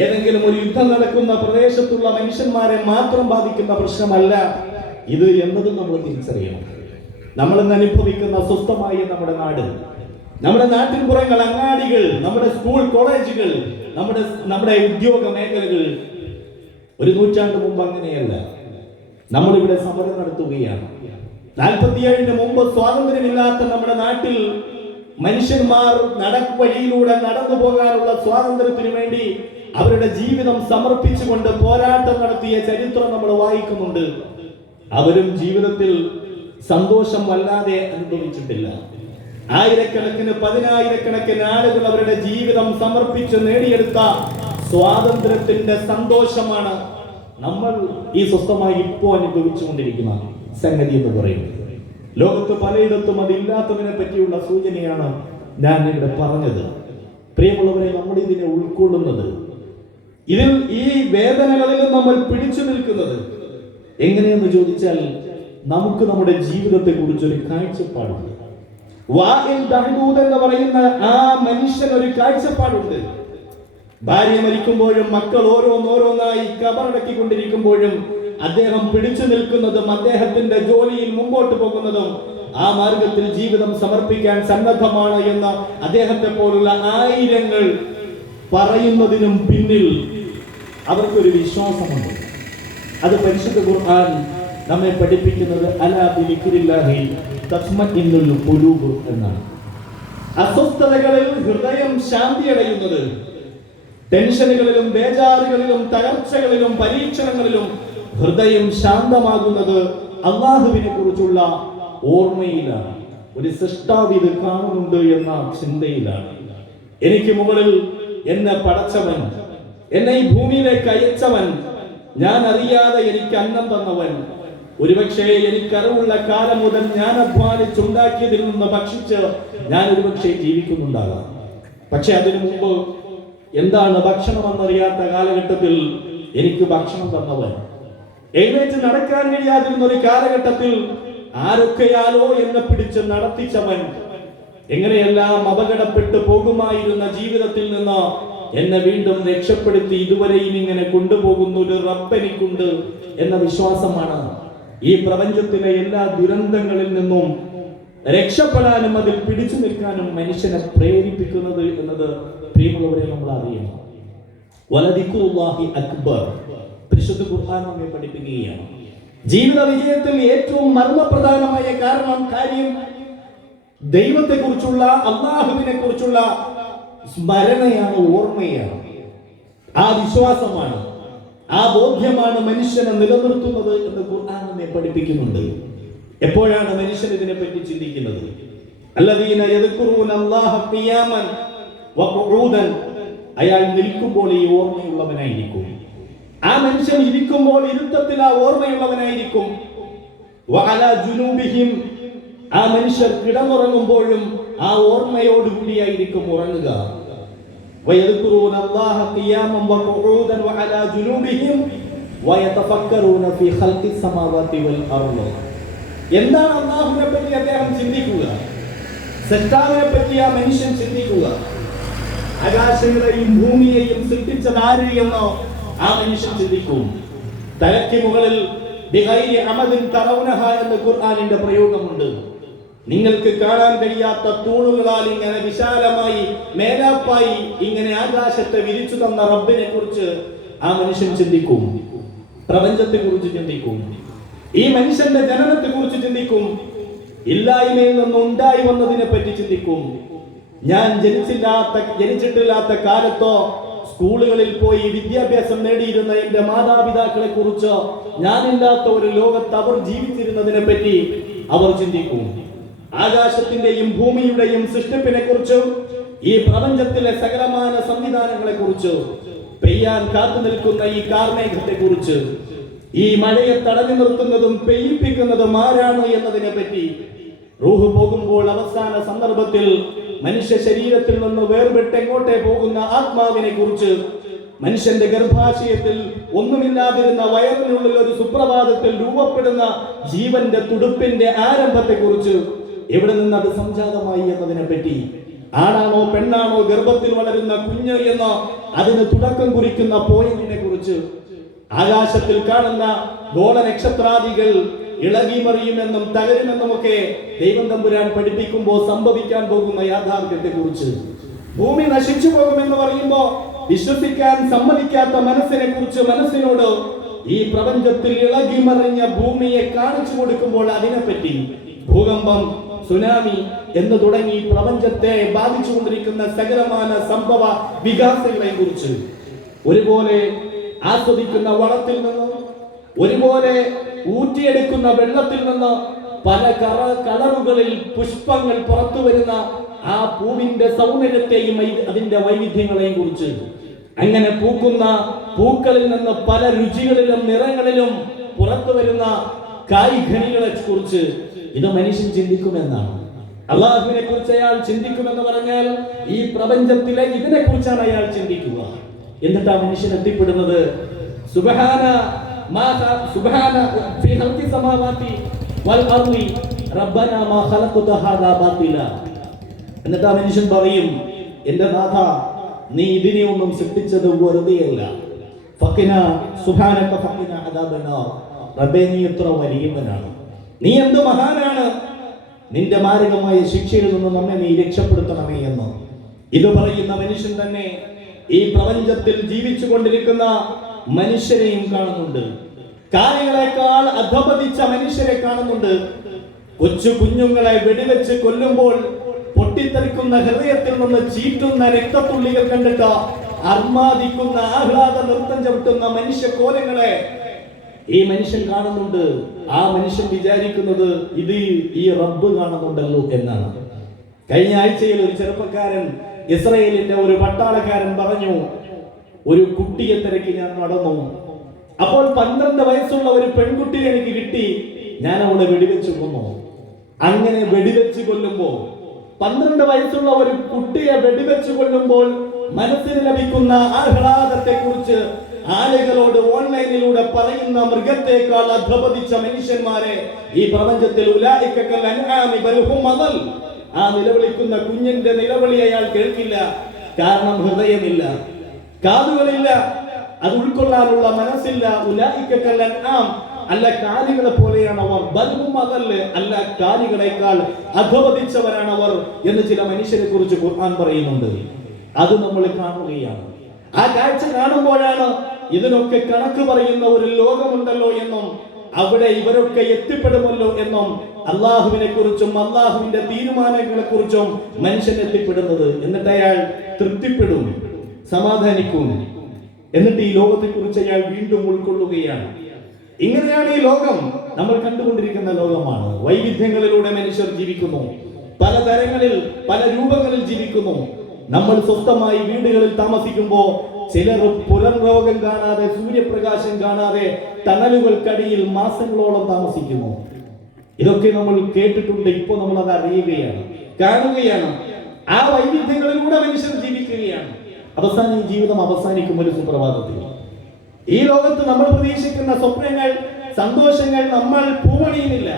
ഏതെങ്കിലും ഒരു യുദ്ധം നടക്കുന്ന പ്രദേശത്തുള്ള മനുഷ്യന്മാരെ മാത്രം ബാധിക്കുന്ന പ്രശ്നമല്ല ഇത് എന്നത് നമ്മൾ തിരിച്ചറിയണം. നമ്മൾ ഇന്ന് അനുഭവിക്കുന്ന സ്വസ്ഥമായ നമ്മുടെ നാട്, നമ്മുടെ നാട്ടിൻപുറങ്ങൾ, അങ്ങാടികൾ, നമ്മുടെ സ്കൂൾ കോളേജുകൾ, നമ്മുടെ ഉദ്യോഗ മേഖലകൾ 1 നൂറ്റാണ്ട് മുമ്പ് അങ്ങനെയല്ല. നമ്മളിവിടെ സമരം നടത്തുകയാണ്. 47-ന് മുമ്പ് സ്വാതന്ത്ര്യമില്ലാത്ത നമ്മുടെ നാട്ടിൽ മനുഷ്യന്മാർ വഴിയിലൂടെ നടന്നു പോകാനുള്ള സ്വാതന്ത്ര്യത്തിന് വേണ്ടി അവരുടെ ജീവിതം സമർപ്പിച്ചുകൊണ്ട് പോരാട്ടം നടത്തിയ ചരിത്രം നമ്മൾ വായിക്കുന്നുണ്ട്. അവരും ജീവിതത്തിൽ സന്തോഷം വല്ലാതെ അനുഭവിച്ചിട്ടില്ല. 1000-കണക്കിന് 10,000-കണക്കിന് ആളുകൾ അവരുടെ ജീവിതം സമർപ്പിച്ച് നേടിയെടുത്ത സ്വാതന്ത്ര്യത്തിന്റെ സന്തോഷമാണ് നമ്മൾ ഈ സ്വസ്ഥമായി ഇപ്പോൾ അനുഭവിച്ചുകൊണ്ടിരിക്കുന്ന സംഗതി എന്ന് പറയുന്നത്. ലോകത്ത് പലയിടത്തും അതില്ലാത്തതിനെ പറ്റിയുള്ള സൂചനയാണ് ഞാൻ ഇവിടെ പറഞ്ഞത്. പ്രിയമുള്ളവരെ, നമ്മൾ ഇതിനെ ഉൾക്കൊള്ളുന്നത്, ഈ വേദനകളിൽ നമ്മൾ പിടിച്ചു നിൽക്കുന്നത് എങ്ങനെയെന്ന് ചോദിച്ചാൽ, നമുക്ക് നമ്മുടെ ജീവിതത്തെ കുറിച്ചൊരു കാഴ്ചപ്പാടുണ്ട്. വാഇൽ ദഹ്ദൂഹ് എന്ന് പറയുന്ന ആ മനുഷ്യൻ ഒരു കാഴ്ചപ്പാടുണ്ട്. ഭാര്യ മരിക്കുമ്പോഴും മക്കൾ ഓരോന്നോരോന്നായി കബറടക്കിക്കൊണ്ടിരിക്കുമ്പോഴും അദ്ദേഹം പിടിച്ചു നിൽക്കുന്നതും അദ്ദേഹത്തിന്റെ ജോലിയിൽ മുമ്പോട്ട് പോകുന്നതും ആ മാർഗത്തിൽ ജീവിതം സമർപ്പിക്കാൻ സന്നദ്ധമാണ് എന്ന് അദ്ദേഹത്തെ പോലുള്ള ആയിരങ്ങൾ പറയുന്നതിനും പിന്നിൽ അവർക്കൊരു വിശ്വാസമുണ്ട്. അത് പരിശുദ്ധ ഖുർആൻ നമ്മെ പഠിപ്പിക്കുന്നത് അലാ ബിദിക്രില്ലാഹി തത്മഇന്നുൽ ഖുലൂബ് എന്നാണ്. അസ്വസ്ഥതകളിൽ ഹൃദയം ശാന്തിയടയുന്നത്, ടെൻഷനുകളിലും ബേജാറുകളിലും തകർച്ചകളിലും പരീക്ഷണങ്ങളിലും ഹൃദയം ശാന്തമാകുന്നത് അല്ലാഹുവിനെ കുറിച്ചുള്ള ഓർമ്മയിലാണ്. ഒരു സൃഷ്ടാവ് ഇത് കാണുന്നുണ്ട് എന്ന ചിന്തയിലാണ്. എനിക്ക് മുകളിൽ എന്നെ പടച്ചവൻ, എന്നെ ഈ ഭൂമിയിലേക്ക് അയച്ചവൻ, ഞാൻ അറിയാതെ എനിക്ക് അന്നം തന്നവൻ, ഒരുപക്ഷെ എനിക്കറിവുള്ള കാലം മുതൽ ഞാൻ അധ്വാനിച്ചുണ്ടാക്കിയതിൽ നിന്ന് ഭക്ഷിച്ച് ഞാൻ ഒരുപക്ഷെ ജീവിക്കുന്നുണ്ടാകാം. പക്ഷെ അതിനു മുമ്പ് എന്താണ് ഭക്ഷണം എന്നറിയാത്ത കാലഘട്ടത്തിൽ എനിക്ക് ഭക്ഷണം തന്നവൻ, എഴുന്നേറ്റ് നടക്കാൻ കഴിയാതിരുന്ന ഒരു കാലഘട്ടത്തിൽ ആരൊക്കെയാലോ എന്നെ പിടിച്ച് നടത്തിച്ചവൻ എങ്ങനെയെല്ലാം അപകടപ്പെട്ടു പോകുമായിരുന്ന ജീവിതത്തിൽ നിന്ന് എന്നെ വീണ്ടും രക്ഷപ്പെടുത്തി ഇതുവരെയും ഇങ്ങനെ കൊണ്ടുപോകുന്ന ഒരു റബ്ബെനിക്കുണ്ട് എന്ന വിശ്വാസമാണ് ഈ പ്രപഞ്ചത്തിലെ എല്ലാ ദുരന്തങ്ങളിൽ നിന്നും രക്ഷപ്പെടാനും അതിൽ പിടിച്ചു നിൽക്കാനും മനുഷ്യനെ പ്രേരിപ്പിക്കുന്നത് എന്നത് പ്രിയമുള്ളവരെ നമ്മൾ അറിയണം. വലദിക്കുറുല്ലാഹി അക്ബർ, പരിശുദ്ധ ഖുർആൻ നമ്മെ പഠിപ്പിക്കുകയാണ്. ജീവിത വിജയത്തിൽ ഏറ്റവും മർമ്മപ്രധാനമായ കാര്യം ദൈവത്തെ കുറിച്ചുള്ള, അല്ലാഹുവിനെ കുറിച്ചുള്ള സ്മരണയാണ്, ഓർമ്മയാണ്. ആ വിശ്വാസമാണ്, ആ ബോധ്യമാണ് മനുഷ്യനെ നിലനിർത്തുന്നത് എന്ന് ഖുർആൻ നമ്മെ പഠിപ്പിക്കുന്നുണ്ട്. എപ്പോഴാണ് മനുഷ്യൻ ഇതിനെ പറ്റി ചിന്തിക്കുന്നത്? അല്ലദീന യദ്കുറൂന അല്ലാഹ ഖിയാമൻ വഖുഊദൻ, അയാൾ നിൽക്കുമ്പോൾ ഈ ഓർമ്മയുള്ളവനായിരിക്കും. ആ മനുഷ്യൻ ഇരിക്കുമ്പോൾ ഇരുത്തത്തിൽ ആ ഓർമ്മയുള്ളവനായിരിക്കും. വഅലാ ജുനൂബിഹിം, ആ മനുഷ്യർ കിടന്നുറങ്ങുമ്പോഴും ആ ഓർമ്മയോടുകൂടിയായിരിക്കും ഉറങ്ങുക. വയദ്കുറൂന അല്ലാഹ ഖിയാമൻ വഖുഊദൻ വഅലാ ജുനൂബിഹിം വയതഫക്കറൂന ഫീ ഖൽഖിസ് സമാവാതി വൽ അർള്. എന്താണ് അല്ലാഹുവിനെ പറ്റി അദ്ദേഹം ചിന്തിക്കുക? സൃഷ്ടാവിനെ പറ്റി ആ മനുഷ്യൻ ചിന്തിക്കുക. ആകാശങ്ങളെയും ഭൂമിയെയും സൃഷ്ടിച്ചത് ആര് എന്നോ ആ മനുഷ്യൻ ചിന്തിക്കും. തലയ്ക്ക് മുകളിൽ ബിഗൈരി അമദിൻ തറൗനഹ എന്ന ഖുർആനിന്റെ പ്രയോഗമുണ്ട്. നിങ്ങൾക്ക് കാണാൻ കഴിയാത്ത തൂണുകളാൽ ഇങ്ങനെ വിശാലമായി മേലാപ്പായി ഇങ്ങനെ ആകാശത്തെ വിരിച്ചു തന്ന റബ്ബിനെ കുറിച്ച് ആ മനുഷ്യൻ ചിന്തിക്കും. പ്രപഞ്ചത്തെ കുറിച്ച് ചിന്തിക്കും. ഈ മനുഷ്യന്റെ ജനനത്തെ കുറിച്ച് ഇല്ലായ്മയിൽ നിന്ന് ഉണ്ടായി വന്നതിനെ പറ്റി ചിന്തിക്കും. ഞാൻ ജനിച്ചിട്ടില്ലാത്ത കാലത്തോ സ്കൂളുകളിൽ പോയി വിദ്യാഭ്യാസം നേടിയിരുന്ന എന്റെ മാതാപിതാക്കളെ കുറിച്ച്, ഞാനില്ലാത്ത ഒരു ലോകത്ത് അവർ ജീവിച്ചിരുന്നതിനെ പറ്റി അവർ ചിന്തിക്കും. ആകാശത്തിന്റെയും ഭൂമിയുടെയും സൃഷ്ടിപ്പിനെ കുറിച്ചും ഈ പ്രപഞ്ചത്തിലെ സകലമാന സംവിധാനങ്ങളെ കുറിച്ച്, പെയ്യാൻ കാത്തു നിൽക്കുന്ന ഈ കാർമേഘത്തെ കുറിച്ച്, ഈ മഴയെ തടഞ്ഞു നിർത്തുന്നതും പെയ്യിപ്പിക്കുന്നതും ആരാണ് എന്നതിനെ പറ്റി, റൂഹ് പോകുമ്പോൾ അവസാന സന്ദർഭത്തിൽ മനുഷ്യ ശരീരത്തിൽ നിന്ന് വേർപെട്ട് എങ്ങോട്ടേ പോകുന്ന ആത്മാവിനെ കുറിച്ച്, മനുഷ്യന്റെ ഗർഭാശയത്തിൽ ഒന്നുമില്ലാതിരുന്ന വയറിനുള്ളിൽ ഒരു സുപ്രഭാതത്തിൽ രൂപപ്പെടുന്ന ജീവന്റെ തുടുപ്പിന്റെ ആരംഭത്തെ കുറിച്ച്, എവിടെ നിന്ന് അത് സംജാതമായി എന്നതിനെ പറ്റി, ആണാണോ പെണ്ണാണോ ഗർഭത്തിൽ വളരുന്ന കുഞ്ഞ് എന്ന അതിന് തുടക്കം കുറിക്കുന്ന പോയിന്റിനെ കുറിച്ച്, ആകാശത്തിൽ കാണുന്ന ഗോള നക്ഷത്രാദികൾ ഇളകിമറിയുമെന്നും തകരുമെന്നുമൊക്കെ ദൈവം തമ്പുരാൻ പഠിപ്പിക്കുമ്പോൾ സംഭവിക്കാൻ പോകുന്ന യാഥാർത്ഥ്യത്തെ കുറിച്ച്, ഭൂമി നശിച്ചു പോകുമെന്ന് പറയുമ്പോൾ വിശ്വസിക്കാൻ സമ്മതിക്കാത്ത മനസ്സിനെ കുറിച്ച്, മനസ്സിനോട് ഈ പ്രപഞ്ചത്തിൽ ഇളകിമറിഞ്ഞ ഭൂമിയെ കാണിച്ചു കൊടുക്കുമ്പോൾ അതിനെപ്പറ്റി, ഭൂകമ്പം, സുനാമി എന്ന് തുടങ്ങി പ്രപഞ്ചത്തെ ബാധിച്ചുകൊണ്ടിരിക്കുന്ന സകലമാന സംഭവ വികാസങ്ങളെ കുറിച്ച്, ഒരുപോലെ ആസ്വദിക്കുന്ന വളത്തിൽ നിന്ന്, ഒരുപോലെ ഊറ്റിയെടുക്കുന്ന വെള്ളത്തിൽ നിന്ന്, പല കളറുകളിൽ പുഷ്പങ്ങൾ പുറത്തു വരുന്ന ആ പൂവിന്റെ സൗന്ദര്യത്തെയും അതിന്റെ വൈവിധ്യങ്ങളെയും കുറിച്ച്, അങ്ങനെ പൂക്കുന്ന പൂക്കളിൽ നിന്ന് പല രുചികളിലും നിറങ്ങളിലും പുറത്തു വരുന്ന കായ്ഖനികളെ കുറിച്ച് ഇത് മനുഷ്യൻ ചിന്തിക്കുമെന്നാണ്. അള്ളാഹുവിനെ കുറിച്ച് അയാൾ ചിന്തിക്കുമെന്ന് പറഞ്ഞാൽ ഈ പ്രപഞ്ചത്തിലെ ഇതിനെ കുറിച്ചാണ് അയാൾ ചിന്തിക്കുക. എന്നിട്ട് ആ മനുഷ്യൻ എത്തിപ്പെടുന്നത് സുബ്ഹാന ഫീ ഖൽഖി സമാവാതി വൽ അർളി റബ്ബനാ മാ ഖലഖത ഹാദാ ബാതില. എന്നിട്ട് ആ മനുഷ്യൻ പറയും, എന്റെ നാഥ, നീ ഇതിനെ ഒന്നും സൃഷ്ടിച്ചത് വെറുതെയല്ല. ഫഖിന സുബ്ഹാനക ഫഖിന അദാബനാർ, റബ്ബേ നീ എത്ര വലിയവനാണ്, നീ എന്ത് മഹാനാണ്, നിന്റെ മാരകമായ ശിക്ഷയിൽ നിന്ന് നമ്മെ നീ രക്ഷപ്പെടുത്തണമേ എന്ന് ഇത് പറയുന്ന മനുഷ്യൻ തന്നെ ഈ പ്രപഞ്ചത്തിൽ ജീവിച്ചു കൊണ്ടിരിക്കുന്ന മനുഷ്യരെയും കാണുന്നുണ്ട്. കാര്യങ്ങളെക്കാൾ അധപതിച്ച മനുഷ്യരെ കാണുന്നുണ്ട്. കൊച്ചു കുഞ്ഞുങ്ങളെ വെടിവെച്ച് കൊല്ലുമ്പോൾ പൊട്ടിത്തെറിക്കുന്ന ഹൃദയത്തിൽ നിന്ന് ചീറ്റുന്ന രക്തത്തുള്ളികൾ കണ്ടിട്ട് അർമാദിക്കുന്ന ആഹ്ലാദ നൃത്തം ചവിട്ടുന്ന മനുഷ്യ കോലങ്ങളെ ഈ മനുഷ്യൻ കാണുന്നുണ്ട്. ആ മനുഷ്യൻ വിചാരിക്കുന്നത് ഇത് ഈ റബ്ബ് കാണുന്നുണ്ടല്ലോ എന്നാണ്. കഴിഞ്ഞ ആഴ്ചയിൽ ഒരു ചെറുപ്പക്കാരൻ, ഇസ്രായേലിന്റെ ഒരു പട്ടാളക്കാരൻ പറഞ്ഞു, ഒരു കുട്ടിയെ തിരക്കി ഞാൻ നടന്നു, അപ്പോൾ 12 വയസ്സുള്ള ഒരു പെൺകുട്ടിയെ എനിക്ക് കിട്ടി, ഞാൻ അവളെ വെടിവെച്ച് കൊന്നു. അങ്ങനെ വെടിവെച്ച് കൊല്ലുമ്പോൾ, 12 വയസ്സുള്ള ഒരു കുട്ടിയെ വെടിവെച്ച് കൊല്ലുമ്പോൾ മനസ്സിന് ലഭിക്കുന്ന ആഹ്ലാദത്തെ കുറിച്ച് ആളുകളോട് ഓൺലൈനിലൂടെ പറയുന്ന മൃഗത്തെക്കാൾ അധപതിച്ച മനുഷ്യന്മാരെ ഈ പ്രപഞ്ചത്തിൽ ഉലൈക കൽ അൻആമി ബൽ ഹും അദൽ. ആ നിലവിളിക്കുന്ന കുഞ്ഞിന്റെ നിലവിളി അയാൾ കേൾക്കില്ല. കാരണം ഹൃദയമില്ല, കാതുകളില്ല, അത് ഉൾക്കൊള്ളാനുള്ള മനസ്സില്ല. ഉലൈക കൽ അൻആം, അല്ല കാലികളെ പോലെയാണ് അവർ. ബൽ ഹും അദൽ, അല്ല കാലികളെക്കാൾ അധപതിച്ചവരാണ് അവർ എന്ന് ചില മനുഷ്യരെ കുറിച്ച് ഖുർആൻ പറയുന്നുണ്ട്. അത് നമ്മൾ കാണുകയാണ്. ആ കാഴ്ച കാണുമ്പോഴാണ് ഇതിനൊക്കെ കണക്ക് പറയുന്ന ഒരു ലോകമുണ്ടല്ലോ എന്നും അവിടെ ഇവരൊക്കെ എത്തിപ്പെടുമല്ലോ എന്നും അള്ളാഹുവിനെ കുറിച്ചും അള്ളാഹുവിന്റെ തീരുമാനങ്ങളെ കുറിച്ചും മനുഷ്യൻ എത്തിപ്പെടുന്നത്. എന്നിട്ട് അയാൾ തൃപ്തിപ്പെടും, സമാധാനിക്കും. എന്നിട്ട് ഈ ലോകത്തെ കുറിച്ച് അയാൾ വീണ്ടും ഉൾക്കൊള്ളുകയാണ്. ഇങ്ങനെയാണ് ഈ ലോകം നമ്മൾ കണ്ടുകൊണ്ടിരിക്കുന്ന ലോകമാണ്. വൈവിധ്യങ്ങളിലൂടെ മനുഷ്യർ ജീവിക്കുന്നു, പലതരങ്ങളിൽ പല രൂപങ്ങളിൽ ജീവിക്കുന്നു. നമ്മൾ സ്വസ്ഥമായി വീടുകളിൽ താമസിക്കുമ്പോൾ ചിലർ പുലർലോകം കാണാതെ, സൂര്യപ്രകാശം കാണാതെ തണലുകൾക്കടിയിൽ മാസങ്ങളോളം താമസിക്കുന്നു. ഇതൊക്കെ നമ്മൾ കേട്ടിട്ടുണ്ട്. ഇപ്പോൾ നമ്മൾ അത് അറിയുകയാണ്, കാണുകയാണ്. ആ വൈവിധ്യങ്ങളിലൂടെ മനുഷ്യർ ജീവിക്കുകയാണ്. അവസാനം ഈ ജീവിതം അവസാനിക്കും ഒരു സുപ്രഭാതത്തിൽ. ഈ ലോകത്ത് നമ്മൾ പ്രതീക്ഷിക്കുന്ന സ്വപ്നങ്ങൾ, സന്തോഷങ്ങൾ നമ്മൾ പൂവണിയുന്നില്ല.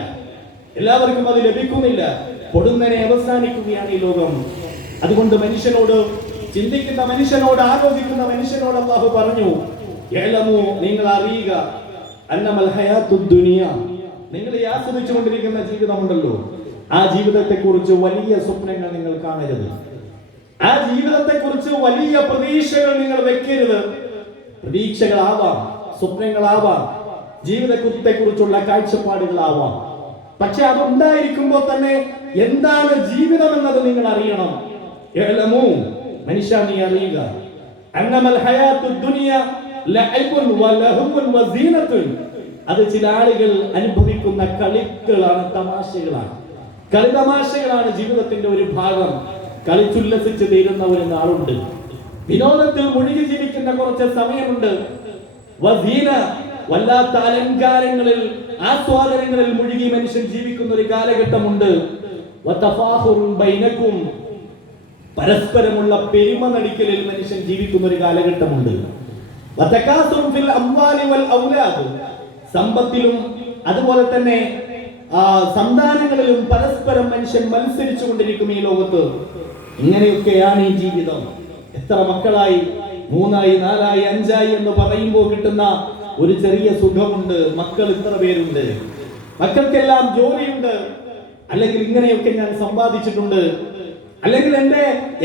എല്ലാവർക്കും അത് ലഭിക്കുന്നില്ല. പൊടുന്നനെ അവസാനിക്കുകയാണ് ഈ ലോകം. അതുകൊണ്ട് മനുഷ്യനോട്, ചിന്തിക്കുന്ന മനുഷ്യനോട്, ആലോചിക്കുന്ന മനുഷ്യനോട് അല്ലാഹു പറഞ്ഞു, യഅലമു, നിങ്ങൾ അറിയുക, അന്നമൽ ഹയാത്തുദ് ദുനിയ, നിങ്ങൾ ഈ ആസ്വദിച്ചുകൊണ്ടിരിക്കുന്ന ജീവിതമുണ്ടല്ലോ, ആ ജീവിതത്തെ കുറിച്ച് വലിയ സ്വപ്നങ്ങൾ നിങ്ങൾ കാണരുത്. ആ ജീവിതത്തെ കുറിച്ച് വലിയ പ്രതീക്ഷകൾ നിങ്ങൾ വെക്കരുത്. പ്രതീക്ഷകളാവാം, സ്വപ്നങ്ങളാവാം, ജീവിതത്തെ കുറിച്ചുള്ള കാഴ്ചപ്പാടുകളാവാം. പക്ഷെ അതുണ്ടായിരിക്കുമ്പോൾ തന്നെ എന്താണ് ജീവിതം എന്നത് നിങ്ങൾ അറിയണം. യഅലമു, മനുഷ്യ നീ അറിയുക, അന്നമൽ ഹയാത്തുദ് ദുനിയ ലഅബുൻ വലഹുൻ വസീനത്തുൻ, അത് ചില ആളുകൾ അനുഭവിക്കുന്ന കളികളാണ്, തമാശകളാണ്. കളിതമാശകളാണ് ജീവിതത്തിന്റെ ഒരു ഭാഗം. കളിച്ചുല്ലസിച്ച് തീരുന്ന ഒരു നാളുണ്ട്. വിനോദത്തിൽ മുഴുകി ജീവിക്കുന്ന കുറച്ച് സമയമുണ്ട്. വസീന, വല്ലാത്ത അലങ്കാരങ്ങളിൽ, ആസ്വാദനങ്ങളിൽ മുഴുകി മനുഷ്യൻ ജീവിക്കുന്ന ഒരു കാലഘട്ടമുണ്ട്. വതഫാഖുറുൻ ബൈനകും, പരസ്പരമുള്ള പെരുമ നടിക്കലിൽ മനുഷ്യൻ ജീവിക്കുന്ന ഒരു കാലഘട്ടമുണ്ട്. വതകാസുറുൻ ഫിൽ അംവാലി വൽ ഔലാദ്, സമ്പത്തിലും അതുപോലെ തന്നെ സന്താനങ്ങളിലും പരസ്പരം മനുഷ്യൻ മത്സരിച്ചു കൊണ്ടിരിക്കും ഈ ലോകത്ത്. ഇങ്ങനെയൊക്കെയാണ് ഈ ജീവിതം. എത്ര മക്കളായി, 3ആയി 4ആയി 5ആയി എന്ന് പറയുമ്പോൾ കിട്ടുന്ന ഒരു ചെറിയ സുഖമുണ്ട്. മക്കൾ ഇത്ര പേരുണ്ട്, മക്കൾക്കെല്ലാം ജോലിയുണ്ട്, അല്ലെങ്കിൽ ഇങ്ങനെയൊക്കെ ഞാൻ സമ്പാദിച്ചിട്ടുണ്ട്, അല്ലെങ്കിൽ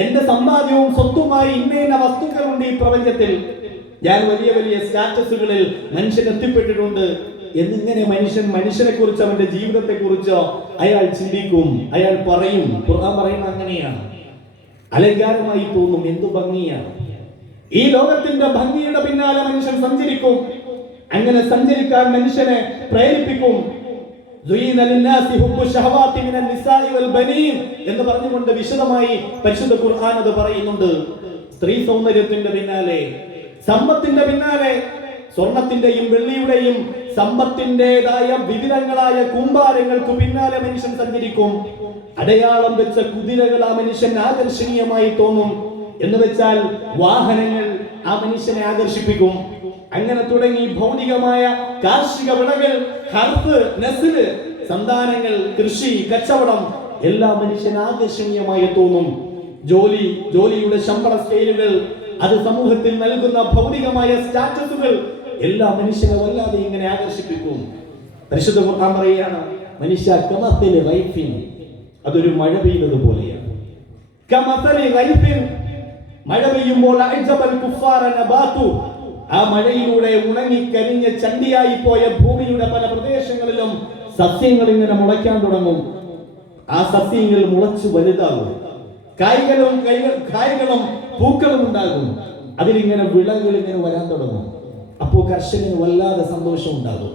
എന്റെ സമ്പാദ്യവും സ്വത്തുമായി ഇന്ന വസ്തുക്കളുണ്ട് ഈ പ്രപഞ്ചത്തിൽ, ഞാൻ വലിയ വലിയ സ്റ്റാറ്റസുകളിൽ മനുഷ്യൻ എത്തിപ്പെട്ടിട്ടുണ്ട് എന്നിങ്ങനെ മനുഷ്യനെ കുറിച്ച്, അവന്റെ ജീവിതത്തെ കുറിച്ച് അയാൾ ചിന്തിക്കും, അയാൾ പറയും. ഖുർആൻ പറയുന്നത് അങ്ങനെയാണ്. അലങ്കാരമായി തോന്നും, എന്തു ഭംഗിയാണ്. ഈ ലോകത്തിന്റെ ഭംഗിയുടെ പിന്നാലെ മനുഷ്യൻ സഞ്ചരിക്കും. അങ്ങനെ സഞ്ചരിക്കാൻ മനുഷ്യനെ പ്രേരിപ്പിക്കും. എന്ന് പറഞ്ഞുകൊണ്ട് വിശദമായി പരിശുദ്ധ ഖുർആൻ അത് പറയുന്നുണ്ട്. സ്ത്രീ സൗന്ദര്യത്തിന്റെ പിന്നാലെ, സമ്പത്തിന്റെ പിന്നാലെ, സ്വർണത്തിന്റെയും വെള്ളിയുടെയും സമ്പത്തിന്റേതായ വിവിധങ്ങളായ കൂമ്പാരങ്ങൾക്ക് പിന്നാലെ മനുഷ്യൻ സഞ്ചരിക്കും. അടയാളം വെച്ച കുതിരകൾ ആ മനുഷ്യൻ ആകർഷണീയമായി തോന്നും. എന്ന് വെച്ചാൽ വാഹനങ്ങൾ ആ മനുഷ്യനെ ആകർഷിപ്പിക്കും. അങ്ങനെ തുടങ്ങി ഭൗതികമായ കാർഷിക വിളകൾ, ഹർത്ത്, നസ്ല്, സന്താനങ്ങൾ, കൃഷി, കച്ചവടം എല്ലാം മനുഷ്യൻ ആകർഷണീയമായി തോന്നും. ജോലിയുടെ ശമ്പള സ്കെയിലുകൾ, അത് സമൂഹത്തിൽ നൽകുന്ന ഭൗതികമായ സ്റ്റാറ്റസുകൾ എല്ലാം മനുഷ്യനെ വല്ലാതെ ഇങ്ങനെ ആകർഷിപ്പിക്കും. പരിശുദ്ധ ഖുർആൻ പറയുകയാണ്, മനുഷ്യ കമസലി ഗൈഫിൻ, അതൊരു മഴ പെയ്യുന്നത് പോലെയാണ്. കമസലി ഗൈഫിൻ, മഴ പെയ്യുമ്പോൾ അഅജബൽ കുഫാറ നബാതു, ആ മഴയിലൂടെ ഉണങ്ങി കരിഞ്ഞ് ചണ്ടിയായി പോയ ഭൂമിയുടെ പല പ്രദേശങ്ങളിലും സസ്യങ്ങൾ ഇങ്ങനെ മുളയ്ക്കാൻ തുടങ്ങും. ആ സസ്യങ്ങൾ മുളച്ചു വലുതാകും. കായ്കളും പൂക്കളും ഉണ്ടാകും. അതിലിങ്ങനെ വിളകൾ ഇങ്ങനെ വരാൻ തുടങ്ങും. അപ്പോൾ കർഷകന് വല്ലാതെ സന്തോഷം ഉണ്ടാകും.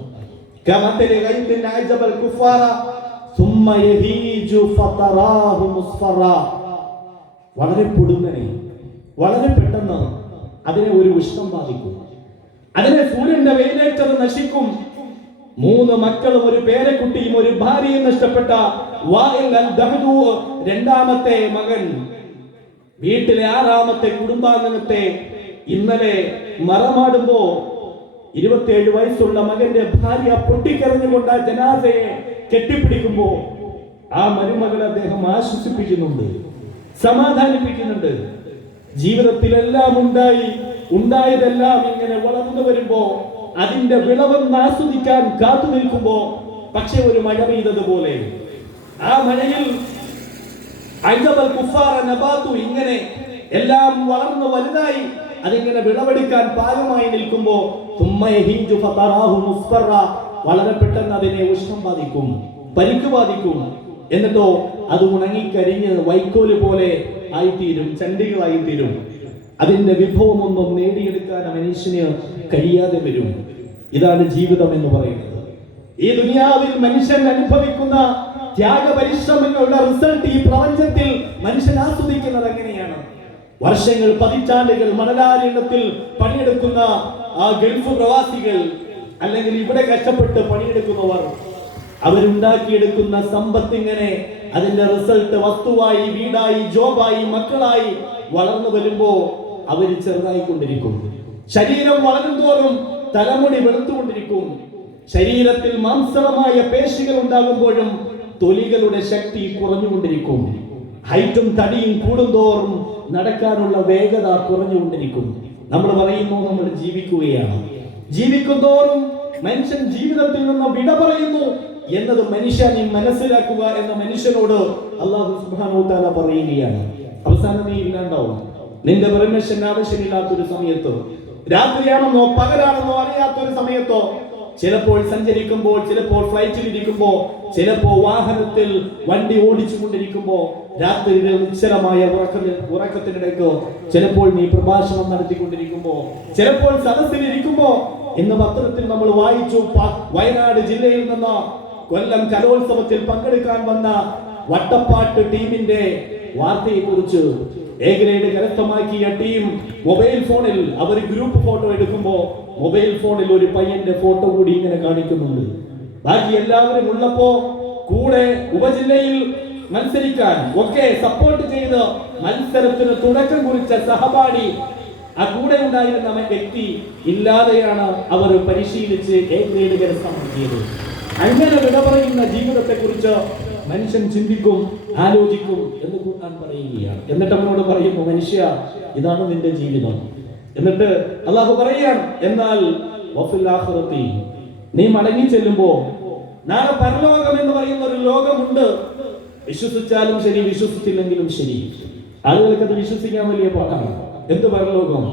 വളരെ പൊടുന്നനെ, വളരെ പെട്ടെന്ന് അതിനെ ഒരു ഉഷ്ണം ബാധിക്കും. അതിനെ സൂര്യന്റെ വെയിലേറ്റത് നശിക്കും. 3 മക്കളും ഒരു പേരക്കുട്ടിയും ഒരു ഭാര്യയും നഷ്ടപ്പെട്ട വാഇൽ അൽ-ദഹ്ദൂ, രണ്ടാമത്തെ മകൻ, വീട്ടിലെ 6ാമത്തെ കുടുംബാംഗത്തെ ഇന്നലെ മറമാടുമ്പോ 27 വയസ്സുള്ള മകന്റെ ഭാര്യ പൊട്ടിക്കരഞ്ഞുകൊണ്ട് ആ ജനാസയെ കെട്ടിപ്പിടിക്കുമ്പോ ആ മരുമകളെ അദ്ദേഹം ആശ്വസിപ്പിക്കുന്നുണ്ട്, സമാധാനിപ്പിക്കുന്നുണ്ട്. ജീവിതത്തിലെല്ലാം ഉണ്ടായതെല്ലാം ഇങ്ങനെ വളർന്നു വരുമ്പോ അതിന്റെ വിളവെന്ന് ആസ്വദിക്കാൻ കാത്തു നിൽക്കുമ്പോ പക്ഷെ ഒരു മഴ പെയ്തതുപോലെ ആ മഴയിൽ ഇങ്ങനെ എല്ലാം വളർന്നു വലുതായി അതിങ്ങനെ വിളവെടുക്കാൻ പാകമായി നിൽക്കുമ്പോ വളരെ പെട്ടെന്ന് അതിനെ ഉഷ്ണം ബാധിക്കും, പരിക്ക് ബാധിക്കും. എന്നിട്ടോ അത് ഉണങ്ങിക്കരിഞ്ഞ് വൈക്കോല് പോലെ ആയിത്തീരും, ചണ്ടികളായിത്തീരും. അതിന്റെ വിഭവമൊന്നും നേടിയെടുക്കാൻ മനുഷ്യന് കഴിയാതെ വരും. ഇതാണ് ജീവിതം എന്ന് പറയുന്നത്. ഈ ദുനിയാവിൽ മനുഷ്യൻ അനുഭവിക്കുന്ന ത്യാഗപരിശ്രമങ്ങളുടെ റിസൾട്ട് ഈ പ്രപഞ്ചത്തിൽ മനുഷ്യൻ ആസ്വദിക്കുന്നത് എങ്ങനെയാണ്? വർഷങ്ങൾ, പതിറ്റാണ്ടുകൾ മണലാരണ്യത്തിൽ പണിയെടുക്കുന്ന ആ ഗൾഫ് പ്രവാസികൾ, അല്ലെങ്കിൽ ഇവിടെ കഷ്ടപ്പെട്ട് പണിയെടുക്കുന്നവർ, അവരുണ്ടാക്കിയെടുക്കുന്ന സമ്പത്ത് ഇങ്ങനെ അതിന്റെ റിസൾട്ട് വസ്തുവായി, വീടായി, ജോബായി, മക്കളായി വളർന്നു വരുമ്പോ അവര് ചെറുതായിക്കൊണ്ടിരിക്കും. ശരീരം വളരും തോറും തലമുടി വെളുത്തുകൊണ്ടിരിക്കും. ശരീരത്തിൽ മാംസളമായ പേശികൾ ഉണ്ടാകുമ്പോഴും തൊലികളുടെ ശക്തി കുറഞ്ഞുകൊണ്ടിരിക്കും. ഹൈറ്റും തടിയും കൂടുന്തോറും നടക്കാനുള്ള വേഗത കുറഞ്ഞുകൊണ്ടിരിക്കും. നമ്മൾ പറയുന്നു നമ്മൾ ജീവിക്കുകയാണ്. ജീവിക്കുന്തോറും മനുഷ്യൻ ജീവിതത്തിൽ നിന്ന് വിട പറയുന്നു എന്നത് മനുഷ്യ നീ മനസ്സിലാക്കുക എന്ന മനുഷ്യനോട് അല്ലാഹു സുബ്ഹാനഹു തആല പറയുകയാണ്. അവസാനം നീ ഇല്ലാണ്ടാവും. നിന്റെ പെർമിഷൻ ആവശ്യമില്ലാത്തൊരു സമയത്തോ, രാത്രിയാണെന്നോ പകലാണെന്നോ അറിയാത്തൊരു സമയത്തോ, ചിലപ്പോൾ സഞ്ചരിക്കുമ്പോൾ, ചിലപ്പോൾ ഫ്ലൈറ്റിൽ ഇരിക്കുമ്പോ, ചിലപ്പോ വാഹനത്തിൽ വണ്ടി ഓടിച്ചു കൊണ്ടിരിക്കുമ്പോ, രാത്രിയിൽ നിശ്ചലമായ ഉറക്കത്തിനിടയ്ക്കോ, ചിലപ്പോൾ നീ പ്രഭാഷണം നടത്തിക്കൊണ്ടിരിക്കുമ്പോ, ചിലപ്പോൾ സദസ്സിൽ ഇരിക്കുമ്പോ. ഇന്ന് പത്രത്തിൽ നമ്മൾ വായിച്ചു, വയനാട് ജില്ലയിൽ നിന്ന് കൊല്ലം കലോത്സവത്തിൽ പങ്കെടുക്കാൻ വന്ന വട്ടപ്പാട്ട് ടീമിന്റെ വാർത്തയെ കുറിച്ച്. എ ഗ്രേഡ് കരസ്ഥമാക്കിയ ടീം മൊബൈൽ ഫോണിൽ അവർ ഗ്രൂപ്പ് ഫോട്ടോ എടുക്കുമ്പോ മൊബൈൽ ഫോണിൽ ഒരു പയ്യന്റെ ഫോട്ടോ കൂടി ഇങ്ങനെ കാണിക്കുന്നുണ്ട്. ബാക്കി എല്ലാവരും ഉള്ളപ്പോ കൂടെ ഉപജില്ലയിൽ മത്സരിക്കാൻ ഒക്കെ സപ്പോർട്ട് ചെയ്ത് മത്സരത്തിന് തുടക്കം കുറിച്ച സഹപാഠി, ആ കൂടെ ഉണ്ടായിരുന്ന വ്യക്തി ഇല്ലാതെയാണ് അവർ പരിശീലിച്ച് എ ഗ്രേഡ് കരസ്ഥമാക്കിയത്. അങ്ങനെ വിട പറയുന്ന ജീവിതത്തെ കുറിച്ച് മനുഷ്യൻ ചിന്തിക്കും, ആലോചിക്കും എന്ന് ഖുർആൻ പറയുകയാണ്. എന്നിട്ട് അവനോട് പറയുന്നു, മനുഷ്യ ഇതാണ് നിന്റെ ജീവിതം. എന്നിട്ട് അല്ലാഹു പറയുകയാണ്, എന്നാൽ വഫിൽ ആഖിറതി, നീ മടങ്ങി ചെല്ലുമ്പോ നാളെ പരലോകം എന്ന് പറയുന്ന ഒരു ലോകമുണ്ട്. വിശ്വസിച്ചാലും ശരി, വിശ്വസിച്ചില്ലെങ്കിലും ശരി. ആളുകൾക്ക് അത് വിശ്വസിക്കാൻ വലിയ പാടാണ്. എന്ത് പരലോകം?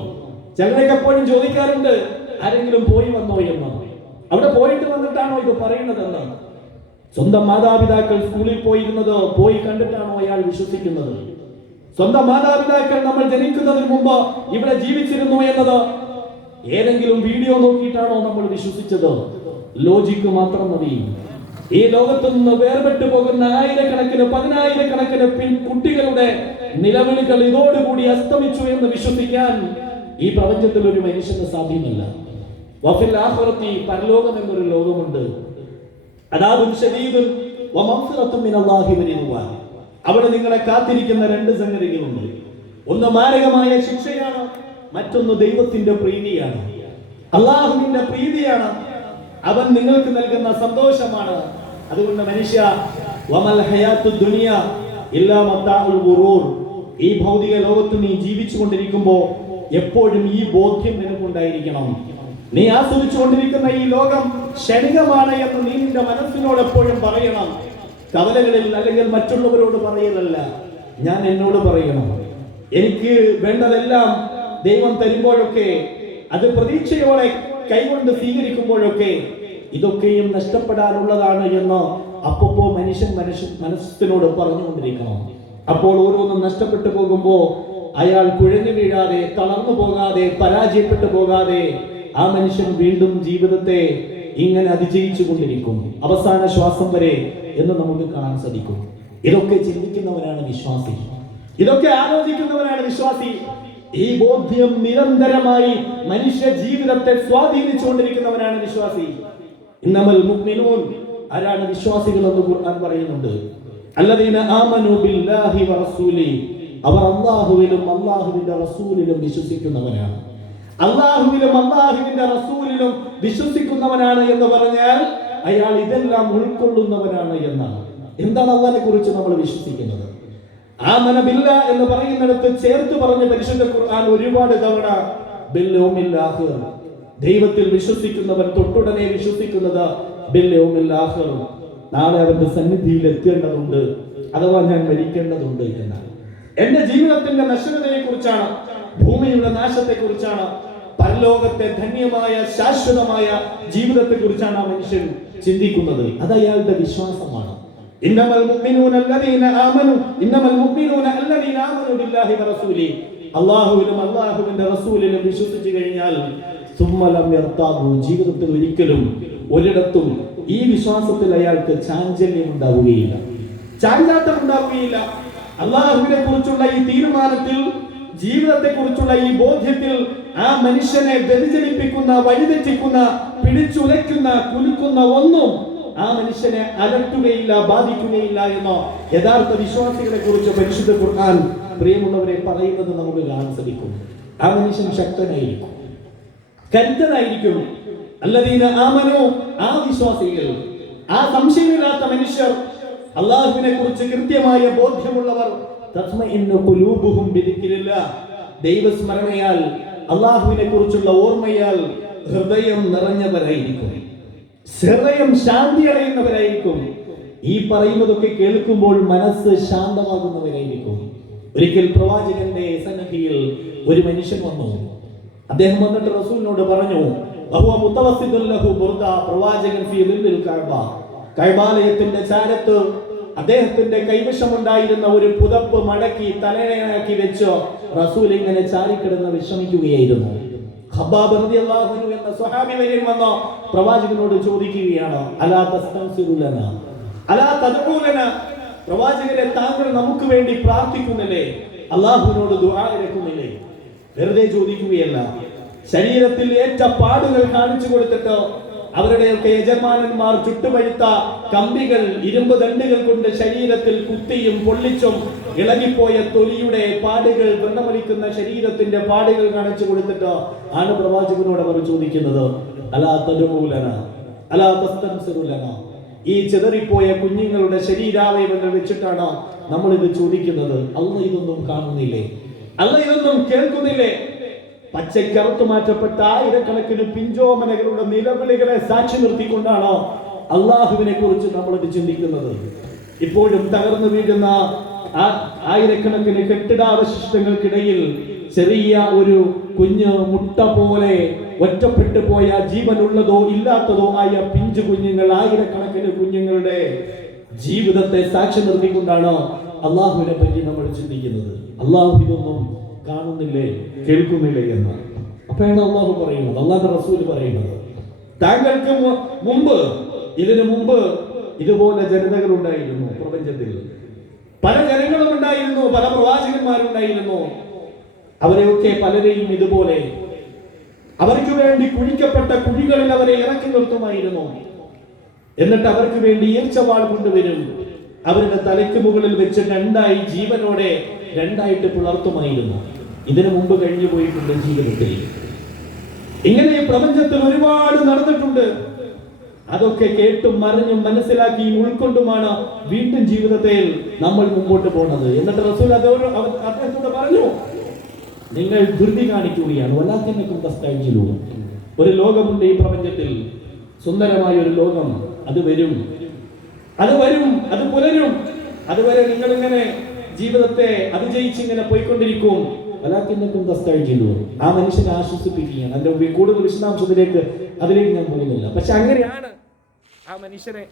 ചിലരൊക്കെ എപ്പോഴും ചോദിക്കാറുണ്ട്, ആരെങ്കിലും പോയി വന്നോ എന്ന്. അവിടെ പോയിട്ട് വന്നിട്ടാണോ ഇത് പറയുന്നതെന്ന്? സ്വന്തം മാതാപിതാക്കൾ സ്കൂളിൽ പോയിരുന്നത് പോയി കണ്ടിട്ടാണോ അയാൾ വിശ്വസിക്കുന്നത്? സ്വന്തം മാതാപിതാക്കൾ നമ്മൾ ജനിക്കുന്നതിന് മുമ്പ് ഇവിടെ ജീവിച്ചിരുന്നു എന്നത് ഏതെങ്കിലും വീഡിയോ നോക്കിയിട്ടാണോ നമ്മൾ വിശ്വസിച്ചത്? ലോജിക്ക് മാത്രം മതി. ഈ ലോകത്തു നിന്ന് വേർപെട്ടു പോകുന്ന ആയിരക്കണക്കിന്, പതിനായിരക്കണക്കിന് കുട്ടികളുടെ നിലവിളികൾ ഇതോടുകൂടി അസ്തമിച്ചു എന്ന് വിശ്വസിക്കാൻ ഈ പ്രപഞ്ചത്തിൽ ഒരു മനുഷ്യന് സാധ്യമല്ല. വഫിൽ ആഖിറതി, പരലോകം എന്നൊരു ലോകമുണ്ട്. അദാബുൻ ശദീദുൻ വമഗ്ഫിറത്തുൻ മിനല്ലാഹി വരിദ്വാൻ. അവിടെ നിങ്ങളെ കാത്തിരിക്കുന്ന രണ്ട് സംഗതികളുണ്ട്. ഒന്ന് മാരകമായ ശിക്ഷയാണ്, മറ്റൊന്ന് ദൈവത്തിന്റെ പ്രീതിയാണ്, അല്ലാഹുവിന്റെ പ്രീതിയാണ്. അവൻ നിങ്ങൾക്ക് നൽകുന്ന സന്തോഷമാണ്. അതുകൊണ്ട് മനുഷ്യ, വമൽ ഹയാത്തുദ് ദുനിയ ഇല്ലാ മതാഉൽ ഗുറൂർ, ഈ ഭൗതിക ലോകത്ത് നീ ജീവിച്ചു കൊണ്ടിരിക്കുമ്പോ എപ്പോഴും ഈ ബോധ്യം നിനക്കുണ്ടായിരിക്കണം. നീ ആസ്വദിച്ചുകൊണ്ടിരിക്കുന്ന ഈ ലോകം ക്ഷണികമാണ് എന്ന് നീ നിന്റെ മനസ്സിനോട് എപ്പോഴും പറയണം. കവലകളിൽ അല്ലെങ്കിൽ മറ്റുള്ളവരോട് പറയലല്ല, ഞാൻ എന്നോട് പറയണം. എനിക്ക് വേണ്ടതെല്ലാം ദൈവം തരുമ്പോഴൊക്കെ, അത് പ്രതീക്ഷയോടെ കൈകൊണ്ട് സ്വീകരിക്കുമ്പോഴൊക്കെ ഇതൊക്കെയും നഷ്ടപ്പെടാനുള്ളതാണ് എന്ന് അപ്പപ്പോ മനുഷ്യൻ മനസ്സിനോട് പറഞ്ഞുകൊണ്ടിരിക്കണം. അപ്പോൾ ഓരോന്നും നഷ്ടപ്പെട്ടു പോകുമ്പോ അയാൾ കുഴഞ്ഞു വീഴാതെ, തളർന്നു പോകാതെ, പരാജയപ്പെട്ടു പോകാതെ ആ മനുഷ്യൻ വീണ്ടും ജീവിതത്തെ ഇങ്ങനെ അതിജയിച്ചു കൊണ്ടിരിക്കും, അവസാന ശ്വാസം വരെ എന്ന് നമുക്ക് കാണാൻ സാധിക്കും. ഇതൊക്കെ ചിന്തിക്കുന്നവരാണ് വിശ്വാസി, ഇതൊക്കെ ആലോചിക്കുന്നവരാണ് വിശ്വാസി. ഈ ബോധ്യം നിരന്തരമായി മനുഷ്യ ജീവിതത്തെ സ്വാധീനിച്ചുകൊണ്ടിരിക്കുന്നവരാണ് വിശ്വാസി. ഇന്നമൽ മുഅ്മിനൂൻ, ആരാണ് വിശ്വാസികൾ എന്ന് ഖുർആൻ പറയുന്നുണ്ട്. അല്ലദീന ആമനു ബില്ലാഹി വറസൂലി, അവർ അല്ലാഹുവിലും അല്ലാഹുവിന്റെ റസൂലിലും വിശ്വസിക്കുന്നവരാണ്. അള്ളാഹുവിലും അള്ളാഹുവിന്റെ റസൂലിലും വിശ്വസിക്കുന്നവനാണ് എന്ന് പറഞ്ഞാൽ അയാൾ ഇതെല്ലാം ഉൾക്കൊള്ളുന്നവനാണ് എന്നാണ്. എന്താണ് അള്ളാഹിനെ കുറിച്ച് നമ്മൾ വിശ്വസിക്കുന്നത്? ആമന ബില്ലാ എന്ന് പറയുന്നിടത്ത് ചേർത്ത് പറഞ്ഞ പരിശുദ്ധ ഖുർആൻ ഒരുപാട് തവണ ബിൽ യൗമിൽ ആഖിർ, ദൈവത്തിൽ വിശ്വസിക്കുന്നവൻ തൊട്ടുടനെ വിശ്വസിക്കുന്നത് ബിൽ യൗമിൽ ആഖിർ, നാളെ അവന്റെ സന്നിധിയിൽ എത്തേണ്ടതുണ്ട്, അഥവാ ഞാൻ മരിക്കേണ്ടതുണ്ട് എന്നാണ്. എന്റെ ജീവിതത്തിന്റെ നശ്വരതയെ കുറിച്ചാണ്, ഭൂമിയുടെ നാശത്തെ കുറിച്ചാണ്, പരലോകത്തെ ധന്യമായ ശാശ്വതമായ ജീവിതത്തെ കുറിച്ചാണ് ആ മനുഷ്യൻ ചിന്തിക്കുന്നത്. അത് അയാളുടെ വിശ്വാസമാണ്. ഇന്നമൽ മുഅ്മിനൂന അല്ലദീന ആമനു ഇന്നമൽ മുഅ്മിനൂന അല്ലദീന ആമനു ബില്ലാഹി വറസൂലിഹി, അല്ലാഹുവിലും അല്ലാഹുവിന്റെ റസൂലിലും വിശ്വസിച്ചു കഴിഞ്ഞാൽ സുമ്മ ലം യർതാബു, ജീവിതത്തിൽ ഒരിക്കലും ഒരിടത്തും ഈ വിശ്വാസത്തിൽ അയാൾക്ക് ചാഞ്ചല്യം ഉണ്ടാവുകയില്ല, ചാഞ്ചാട്ടം ഉണ്ടാവുകയില്ല. അല്ലാഹുവിനെ കുറിച്ചുള്ള ഈ തീരുമാനത്തിൽ, ജീവിതത്തെ കുറിച്ചുള്ള ഈ ബോധ്യത്തിൽ ആ മനുഷ്യനെ വ്യതിചലിപ്പിക്കുന്ന, വഴിതെറ്റിക്കുന്ന, പിടിച്ചുലയ്ക്കുന്ന, കുലുക്കുന്ന ഒന്നും ആ മനുഷ്യനെ അലട്ടുകയില്ല, ബാധിക്കുകയില്ല എന്ന യഥാർത്ഥ വിശ്വാസികളെ കുറിച്ച് പരിശുദ്ധ ഖുർആൻ പ്രിയമുള്ളവരെ പറയുന്നത് നമുക്ക് കാണാൻ സാധിക്കും. ആ മനുഷ്യൻ ശക്തനായിരിക്കും, കരുത്തനായിരിക്കും. അല്ലദീന ആമനു, ആ വിശ്വാസികൾ, ആ സംശയമില്ലാത്ത മനുഷ്യർ, അല്ലാഹുവിനെ കുറിച്ച് കൃത്യമായ ബോധ്യമുള്ളവർ, തത്മഇന്നു ഖുലൂബുഹും ബിദിക്രില്ലാഹ്, ദൈവസ്മരണയാൽ, അല്ലാഹുവിനെ കുറിച്ചുള്ള ഓർമ്മയാൽ ഹൃദയം നിറഞ്ഞവരായിരിക്കും, ഹൃദയം ശാന്തി അടയുന്നവരായിരിക്കും. ഈ പറയുന്നതൊക്കെ കേൾക്കുമ്പോൾ മനസ്സ് ശാന്തമാകുന്നവരായിരിക്കും. ഒരിക്കൽ പ്രവാചകന്റെ സന്നിധിയിൽ ഒരു മനുഷ്യൻ വന്നു. അദ്ദേഹം വന്നിട്ട് റസൂലിനോട് പറഞ്ഞു, പ്രവാചകൻ കഅബാലയത്തിന്റെ ചാരത്ത് അദ്ദേഹത്തിന്റെ കൈവശമുണ്ടായിരുന്ന ഒരു പുതപ്പ് മടക്കി തലയണയാക്കി വെച്ച് റസൂൽ ഇങ്ങനെ ചാരിക്കിടന്ന് വിശ്രമിക്കുകയായിരുന്നു. ഖബ്ബാബ് റളിയല്ലാഹു അൻഹു എന്ന സ്വഹാബി വര്യൻ വന്ന് പ്രവാചകനോട് ചോദിക്കുകയാണ്, അലാ തസ്തൻസിറു ലനാ അലാ തദ്ഉ ലനാ, പ്രവാചകരെ താങ്കൾ നമുക്ക് വേണ്ടി പ്രാർത്ഥിക്കുന്നില്ലേ, അല്ലാഹുവിനോട് ദുആ ഇരക്കുന്നില്ലേ? വെറുതെ ചോദിക്കുകയല്ല, ശരീരത്തിൽ ഏറ്റ പാടുകൾ കാണിച്ചു കൊടുത്തിട്ട് അവരുടെയൊക്കെ യജമാനന്മാർ ചുട്ടുപഴുത്ത കമ്പികൾ, ഇരുമ്പ് ദണ്ടുകൾ കൊണ്ട് ശരീരത്തിൽ കുത്തിയും പൊള്ളിച്ചും ഇളകിപ്പോയ തൊലിയുടെ പാടുകൾ, വ്രണമൊലിക്കുന്ന ശരീരത്തിന്റെ പാടുകൾ കാണിച്ചു കൊടുത്തിട്ട് ആണ് പ്രവാചകനോട് അവർ ചോദിക്കുന്നത്, അലാ തദ്ഉ ലനാ അലാ തസ്തൻസിറു ലനാ. ഈ ചിതറിപ്പോയ കുഞ്ഞുങ്ങളുടെ ശരീരാവയവങ്ങൾ വെച്ചിട്ടാണ് നമ്മൾ ഇത് ചോദിക്കുന്നത്. അല്ലാഹ് ഇതൊന്നും കാണുന്നില്ലേ? അല്ലാഹ് ഇതൊന്നും കേൾക്കുന്നില്ലേ? പച്ചക്കറുത്തു മാറ്റപ്പെട്ട ആയിരക്കണക്കിന് പിഞ്ചോമനകളുടെ നിലവിളികളെ സാക്ഷി നിർത്തിക്കൊണ്ടാണ് അള്ളാഹുവിനെ കുറിച്ച് നമ്മളിത് ചിന്തിക്കുന്നത്. ഇപ്പോഴും തകർന്നു വീഴുന്ന ആയിരക്കണക്കിന് കെട്ടിടാവശിഷ്ടങ്ങൾക്കിടയിൽ ചെറിയ ഒരു കുഞ്ഞ് മുട്ട പോലെ ഒറ്റപ്പെട്ടു പോയ, ജീവനുള്ളതോ ഇല്ലാത്തതോ ആയ പിഞ്ചു കുഞ്ഞുങ്ങൾ, ആയിരക്കണക്കിന് കുഞ്ഞുങ്ങളുടെ ജീവിതത്തെ സാക്ഷി നിർത്തിക്കൊണ്ടാണ് അള്ളാഹുവിനെ പറ്റി നമ്മൾ ചിന്തിക്കുന്നത്. അള്ളാഹു ഇതൊന്നും കാണുന്നില്ലേ, കേൾക്കുന്നില്ലേ എന്ന്. അപ്പോഴാണ് അള്ളാഹു പറയുന്നത്, അള്ളാഹുവിന്റെ റസൂൽ പറയുന്നത്, താങ്കൾക്ക് ഇതിനു മുമ്പ് ഇതുപോലെ ജനതകൾ ഉണ്ടായിരുന്നു പ്രപഞ്ചത്തിൽ, പല ജനങ്ങളും ഉണ്ടായിരുന്നു, പല പ്രവാചകന്മാരുണ്ടായിരുന്നു. അവരെയൊക്കെ പലരെയും ഇതുപോലെ അവർക്ക് വേണ്ടി കുഴിക്കപ്പെട്ട കുഴികളിൽ അവരെ ഇറക്കി നിർത്തുമായിരുന്നു. എന്നിട്ട് അവർക്ക് വേണ്ടി ഈർച്ചവാൾ കൊണ്ടുവരും, അവരുടെ തലയ്ക്ക് മുകളിൽ വെച്ച് രണ്ടായി ജീവനോടെ രണ്ടായിട്ട് പുലർത്തുമായിരുന്നു. ഇതിനു മുമ്പ് കഴിഞ്ഞു പോയിട്ടുണ്ട് ജീവിതത്തിൽ. ഇങ്ങനെ പ്രപഞ്ചത്തിൽ ഒരുപാട് നടന്നിട്ടുണ്ട്. അതൊക്കെ കേട്ടും അറിഞ്ഞും മനസ്സിലാക്കിയും ഉൾക്കൊണ്ടുമാണ് വീണ്ടും ജീവിതത്തിൽ നമ്മൾ മുമ്പോട്ട് പോകുന്നത്. എന്നിട്ട് റസൂൽ അദ്ദേഹത്തോട് പറഞ്ഞു, നിങ്ങൾ ധൃതി കാണിക്കുകയാണ്. വലാകിന്നകും തസ്തഅജിലൂൻ. ഒരു ലോകമുണ്ട് ഈ പ്രപഞ്ചത്തിൽ, സുന്ദരമായ ഒരു ലോകം. അത് വരും, അത് പുലരും. അതുവരെ നിങ്ങൾ ഇങ്ങനെ ജീവിതത്തെ അതിജയിച്ചിങ്ങനെ പോയിക്കൊണ്ടിരിക്കും. വലാകിന്നകും തസ്തഅജിലൂൻ. ആ മനുഷ്യനെ ആശ്വസിപ്പിക്കുകയാണ്. അതിന്റെ കൂടുതൽ വിശദാംശത്തിലേക്ക് ഞാൻ പോകുന്നില്ല. പക്ഷെ അങ്ങനെയാണ് ആ മനുഷ്യനെ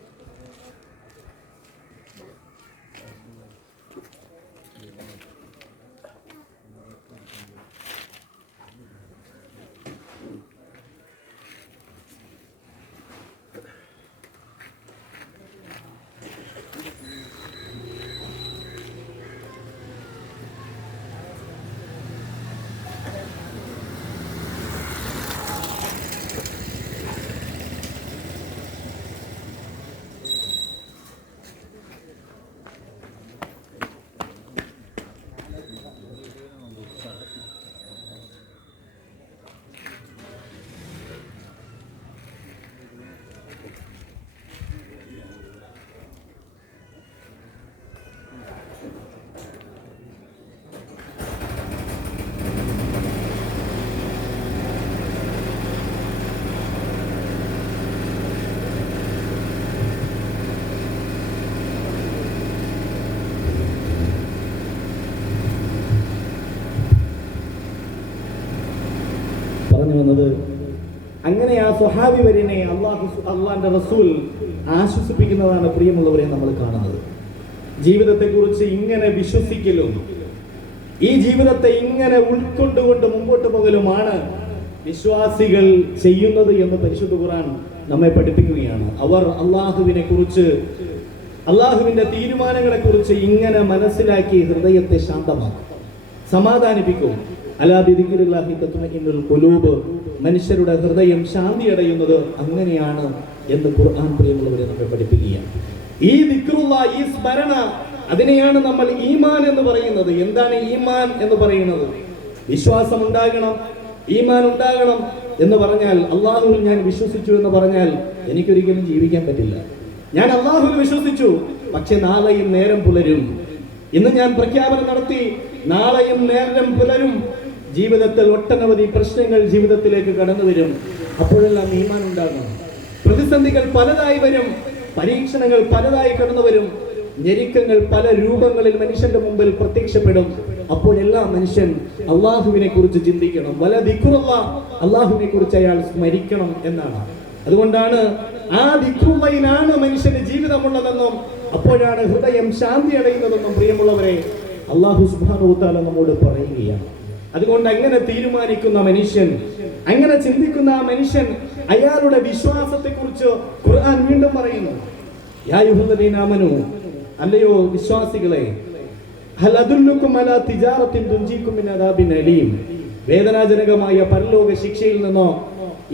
സ്വഹാബി വര്യനെ അള്ളാഹിന്റെ റസൂൽ ആശ്വസിപ്പിക്കുന്നതാണ് പ്രിയമുള്ളവരെ നമ്മൾ കാണുന്നത്. ജീവിതത്തെക്കുറിച്ച് ഇങ്ങനെ വിശ്വസിക്കലും ഈ ജീവിതത്തെ ഇങ്ങനെ ഉൾക്കൊണ്ടുകൊണ്ട് മുമ്പോട്ട് പോകലുമാണ് വിശ്വാസികൾ ചെയ്യുന്നത് എന്ന് പരിശുദ്ധ ഖുർആൻ നമ്മെ പഠിപ്പിക്കുകയാണ്. അവർ അള്ളാഹുവിനെ കുറിച്ച്, അള്ളാഹുവിന്റെ തീരുമാനങ്ങളെ കുറിച്ച് ഇങ്ങനെ മനസ്സിലാക്കി ഹൃദയത്തെ ശാന്തമാക്കും, സമാധാനിപ്പിക്കും. അലാ ബിദിക്രില്ലാഹി തത്മഇന്നുൽ ഖുലൂബ്, മനുഷ്യരുടെ ഹൃദയം ശാന്തി അടയുന്നത് അങ്ങനെയാണ് എന്ന് ഖുർആൻ പ്രിയമുള്ളവരെ നമ്മെ പഠിപ്പിക്കുകയാണ്. ഈ ദിക്റുല്ലാഹ്, ഈ സ്മരണ, അതിനെയാണ് നമ്മൾ ഈമാൻ എന്ന് പറയുന്നത്. എന്താണ് ഈമാൻ എന്ന് പറയുന്നത്? വിശ്വാസം ഉണ്ടാകണം, ഈമാൻ ഉണ്ടാകണം എന്ന് പറഞ്ഞാൽ, അള്ളാഹുവിൽ ഞാൻ വിശ്വസിച്ചു എന്ന് പറഞ്ഞാൽ എനിക്കൊരിക്കലും ജീവിക്കാൻ പറ്റില്ല. ഞാൻ അള്ളാഹുവിൽ വിശ്വസിച്ചു, പക്ഷെ നാളെയും നേരം പുലരും. ഇന്ന് ഞാൻ പ്രഖ്യാപനം നടത്തി, നാളെയും നേരം പുലരും. ജീവിതത്തിൽ ഒട്ടനവധി പ്രശ്നങ്ങൾ ജീവിതത്തിലേക്ക് കടന്നു വരും. അപ്പോഴെല്ലാം ഈമാൻ ഉണ്ടാകണം. പ്രതിസന്ധികൾ പലതായി വരും, പരീക്ഷണങ്ങൾ പലതായി കടന്നു വരും, ഞെരുക്കങ്ങൾ പല രൂപങ്ങളിൽ മനുഷ്യന്റെ മുമ്പിൽ പ്രത്യക്ഷപ്പെടും. അപ്പോഴെല്ലാം മനുഷ്യൻ അള്ളാഹുവിനെ കുറിച്ച് ചിന്തിക്കണം. വല ദിക്റുല്ലാഹ്, അള്ളാഹുവിനെ കുറിച്ച് അയാൾ സ്മരിക്കണം എന്നാണ്. അതുകൊണ്ടാണ് ആ ദിക്റുള്ളയിലാണ് മനുഷ്യന്റെ ജീവിതമുള്ളതെന്നും അപ്പോഴാണ് ഹൃദയം ശാന്തി അടയുന്നതെന്നും പ്രിയമുള്ളവരെ അള്ളാഹു സുബ്ഹാനഹു വ തആല നമ്മോട് പറയുകയാണ്. അതുകൊണ്ട് അങ്ങനെ തീരുമാനിക്കുന്ന മനുഷ്യൻ, അങ്ങനെ ചിന്തിക്കുന്ന ആ മനുഷ്യൻ, അയാളുടെ വിശ്വാസത്തെ കുറിച്ച് ഖുർആൻ വീണ്ടും പറയുന്നു. യാ അയ്യുഹല്ലദീന ആമനൂ, അല്ലയോ വിശ്വാസികളെ, ഹൽ അദുല്ലുക്കും അലാ തിജാറത്തിൻ തുൻജീക്കും മിൻ അദാബിൻ അലീം, വേദനാജനകമായ പരലോക ശിക്ഷയിൽ നിന്നോ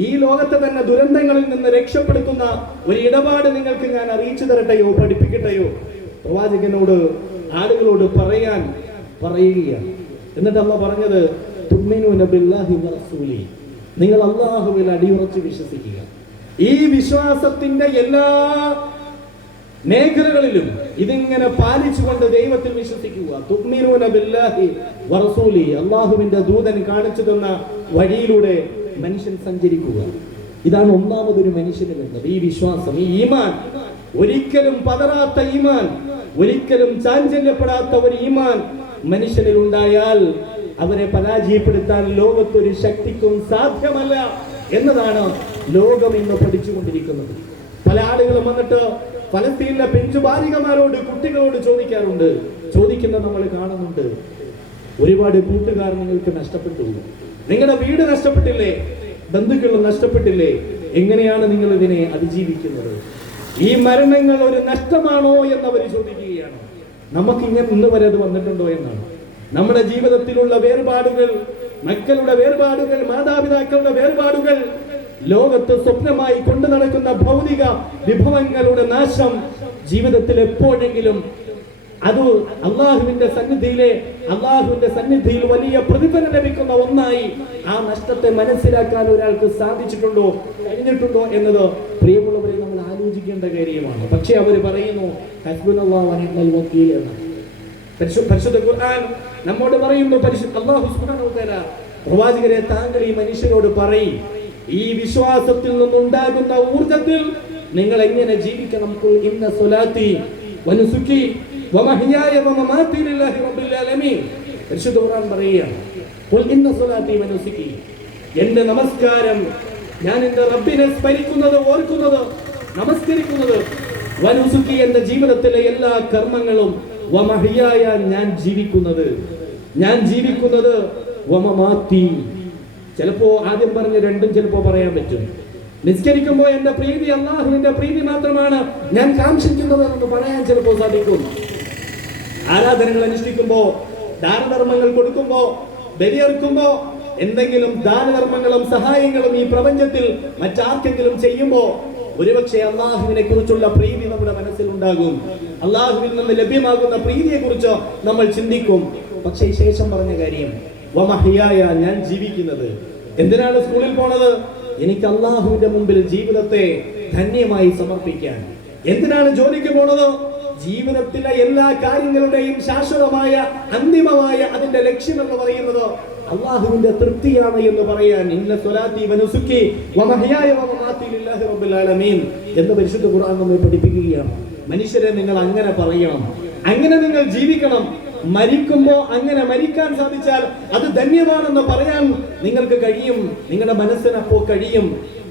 ഈ ലോകത്തെ തന്നെ ദുരന്തങ്ങളിൽ നിന്ന് രക്ഷപ്പെടുത്തുന്ന ഒരു ഇടപാട് നിങ്ങൾക്ക് ഞാൻ അറിയിച്ചു തരട്ടെയോ, പഠിപ്പിക്കട്ടെയോ? പ്രവാചകനോട്, ആളുകളോട് പറയാൻ പറയുകയാണ്. എന്നിട്ട് അല്ലാഹു പറഞ്ഞത്, തുഅ്മിനൂന ബില്ലാഹി വറസൂലി, നിങ്ങൾ അല്ലാഹുവിൽ അടിയുറച്ച് വിശ്വസിക്കുക. ഈ വിശ്വാസത്തിന്റെ എല്ലാ മേഖലകളിലും ഇതിങ്ങനെ പാലിച്ചുകൊണ്ട് ദൈവത്തിൽ വിശ്വസിക്കുക. തുഅ്മിനൂന ബില്ലാഹി വറസൂലി, അല്ലാഹുവിന്റെ ദൂതൻ കാണിച്ചു തന്ന വഴിയിലൂടെ മനുഷ്യൻ സഞ്ചരിക്കുക. ഇതാണ് ഒന്നാമതൊരു മനുഷ്യന് വേണ്ടത്, ഈ വിശ്വാസം, ഈ ഈമാൻ. ഒരിക്കലും പതറാത്ത ഈമാൻ, ഒരിക്കലും ചാഞ്ചല്യപ്പെടാത്ത ഒരു ഈമാൻ മനുഷ്യനിൽ ഉണ്ടായാൽ അവരെ പരാജയപ്പെടുത്താൻ ലോകത്തൊരു ശക്തിക്കും സാധ്യമല്ല എന്നതാണ് ലോകം ഇന്ന് പഠിച്ചുകൊണ്ടിരിക്കുന്നത്. പല ആളുകളും വന്നിട്ട് ഫലസ്തീനിലെ പെഞ്ചുബാലികമാരോട്, കുട്ടികളോട് ചോദിക്കുന്നത് നമ്മൾ കാണുന്നുണ്ട്. ഒരുപാട് കൂട്ടുകാർ നിങ്ങൾക്ക് നഷ്ടപ്പെട്ടു, നിങ്ങളുടെ വീട് നഷ്ടപ്പെട്ടില്ലേ, ബന്ധുക്കൾ നഷ്ടപ്പെട്ടില്ലേ, എങ്ങനെയാണ് നിങ്ങൾ ഇതിനെ അതിജീവിക്കുന്നത്? ഈ മരണങ്ങൾ ഒരു നഷ്ടമാണോ എന്നവർ ചോദിക്കുകയാണ്. നമുക്ക് ഇങ്ങനെ ഇന്ന് വരെ അത് വന്നിട്ടുണ്ടോ എന്നാണ്. നമ്മുടെ ജീവിതത്തിലുള്ള വേർപാടുകൾ, മക്കളുടെ വേർപാടുകൾ, മാതാപിതാക്കളുടെ വേർപാടുകൾ, ലോകത്ത് സ്വപ്നമായി കൊണ്ടു നടക്കുന്ന ഭൗതിക വിഭവങ്ങളുടെ നാശം ജീവിതത്തിൽ എപ്പോഴെങ്കിലും അത് അള്ളാഹുവിന്റെ സന്നിധിയിൽ വലിയ പ്രതിഫലം ലഭിക്കുന്ന ഒന്നായി ആ നഷ്ടത്തെ മനസ്സിലാക്കാൻ ഒരാൾക്ക് സാധിച്ചിട്ടുണ്ടോ, കഴിഞ്ഞിട്ടുണ്ടോ എന്നത് പ്രിയമുള്ളവരെ നമ്മൾ ആലോചിക്കേണ്ട കാര്യമാണ്. പക്ഷെ അവർ പറയുന്നു ഹസ്ബുനല്ലാഹു വ നിഅ്മൽ വക്കീൽ എന്ന്. പരിശുദ്ധ ഖുർആൻ നമ്മോട് പറയുന്നു, അല്ലാഹു സുബ്ഹാനഹു വ തആല പ്രവാചകരെ, താങ്കൾ ഈ മനുഷ്യരോട് പറയും, ഈ വിശ്വാസത്തിൽ നിന്നുണ്ടാകുന്ന ഊർജ്ജത്തിൽ നിങ്ങൾ എങ്ങനെ ജീവിക്കണം. ഖുൽ ഇന്ന സ്വലാത്തി വനുസുക്കി വമഹ്യായ വമമാതി ലില്ലാഹി റബ്ബിൽ ആലമീൻ. പരിശുദ്ധ ഖുർആൻ പറയുകയാണ്, ഖുൽ ഇന്ന സ്വലാത്തി വനുസുക്കി, എന്റെ നമസ്കാരം, ഞാൻ എന്റെ റബ്ബിനെ സ്മരിക്കുന്നത്, ഓർക്കുന്നത്, നമസ്കരിക്കുന്നത്, വനുസുക്കി എന്റെ ജീവിതത്തിലെ എല്ലാ കർമ്മങ്ങളും, വമഹ്യായ ഞാൻ ജീവിക്കുന്നത്, വമമാതി. ചിലപ്പോ ആദ്യം പറഞ്ഞ രണ്ടും ചിലപ്പോ പറയാൻ പറ്റും. നിസ്കരിക്കുമ്പോൾ എന്റെ പ്രീതി അല്ലാഹുവിന്റെ പ്രീതി മാത്രമാണ് ഞാൻ കാംക്ഷിക്കുന്നത് എന്ന് പറയാൻ ചിലപ്പോൾ സാധിക്കും. ആരാധനകൾ അനുഷ്ഠിക്കുമ്പോ, ദാനധർമ്മങ്ങൾ കൊടുക്കുമ്പോ, ബലിയർക്കുമ്പോ, എന്തെങ്കിലും ദാനധർമ്മങ്ങളും സഹായങ്ങളും ഈ പ്രപഞ്ചത്തിൽ മറ്റാർക്കെങ്കിലും ചെയ്യുമ്പോ ഒരുപക്ഷെ അള്ളാഹുവിനെ കുറിച്ചുള്ള പ്രീതി നമ്മുടെ മനസ്സിൽ ഉണ്ടാകും. അള്ളാഹുവിൽ നിന്ന് ലഭ്യമാകുന്ന പ്രീതിയെ കുറിച്ച് നമ്മൾ ചിന്തിക്കും. പക്ഷേ ശേഷം പറഞ്ഞ കാര്യം, വമഹ്യായ ഞാൻ ജീവിക്കുന്നത്. എന്തിനാണ് സ്കൂളിൽ പോണത്? എനിക്ക് അള്ളാഹുവിന്റെ മുമ്പിൽ ജീവിതത്തെ ധന്യമായി സമർപ്പിക്കാൻ. എന്തിനാണ് ജോലിക്ക് പോണത്? ജീവിതത്തിലെ എല്ലാ കാര്യങ്ങളുടെയും ശാശ്വതമായ, അന്തിമമായ അതിന്റെ ലക്ഷ്യം എന്ന് പറയുന്നത് അള്ളാഹുവിന്റെ തൃപ്തിയാണ് എന്ന് പറയാൻ. ഇന്ന സ്വലാത്തി വനുസുക്കി വമഹ്യായ വമമാതി ലില്ലാഹി റബ്ബിൽ ആലമീൻ എന്ന് പരിശുദ്ധ ഖുർആൻ നമ്മെ പഠിപ്പിക്കുകയാണ്. മനുഷ്യരെ, നിങ്ങൾ അങ്ങനെ പറയണം, അങ്ങനെ നിങ്ങൾ ജീവിക്കണം. മരിക്കുമ്പോ അങ്ങനെ മരിക്കാൻ സാധിച്ചാൽ അത് ധന്യമാണെന്ന് പറയാൻ നിങ്ങൾക്ക് കഴിയും, നിങ്ങളുടെ മനസ്സിനപ്പോ കഴിയും.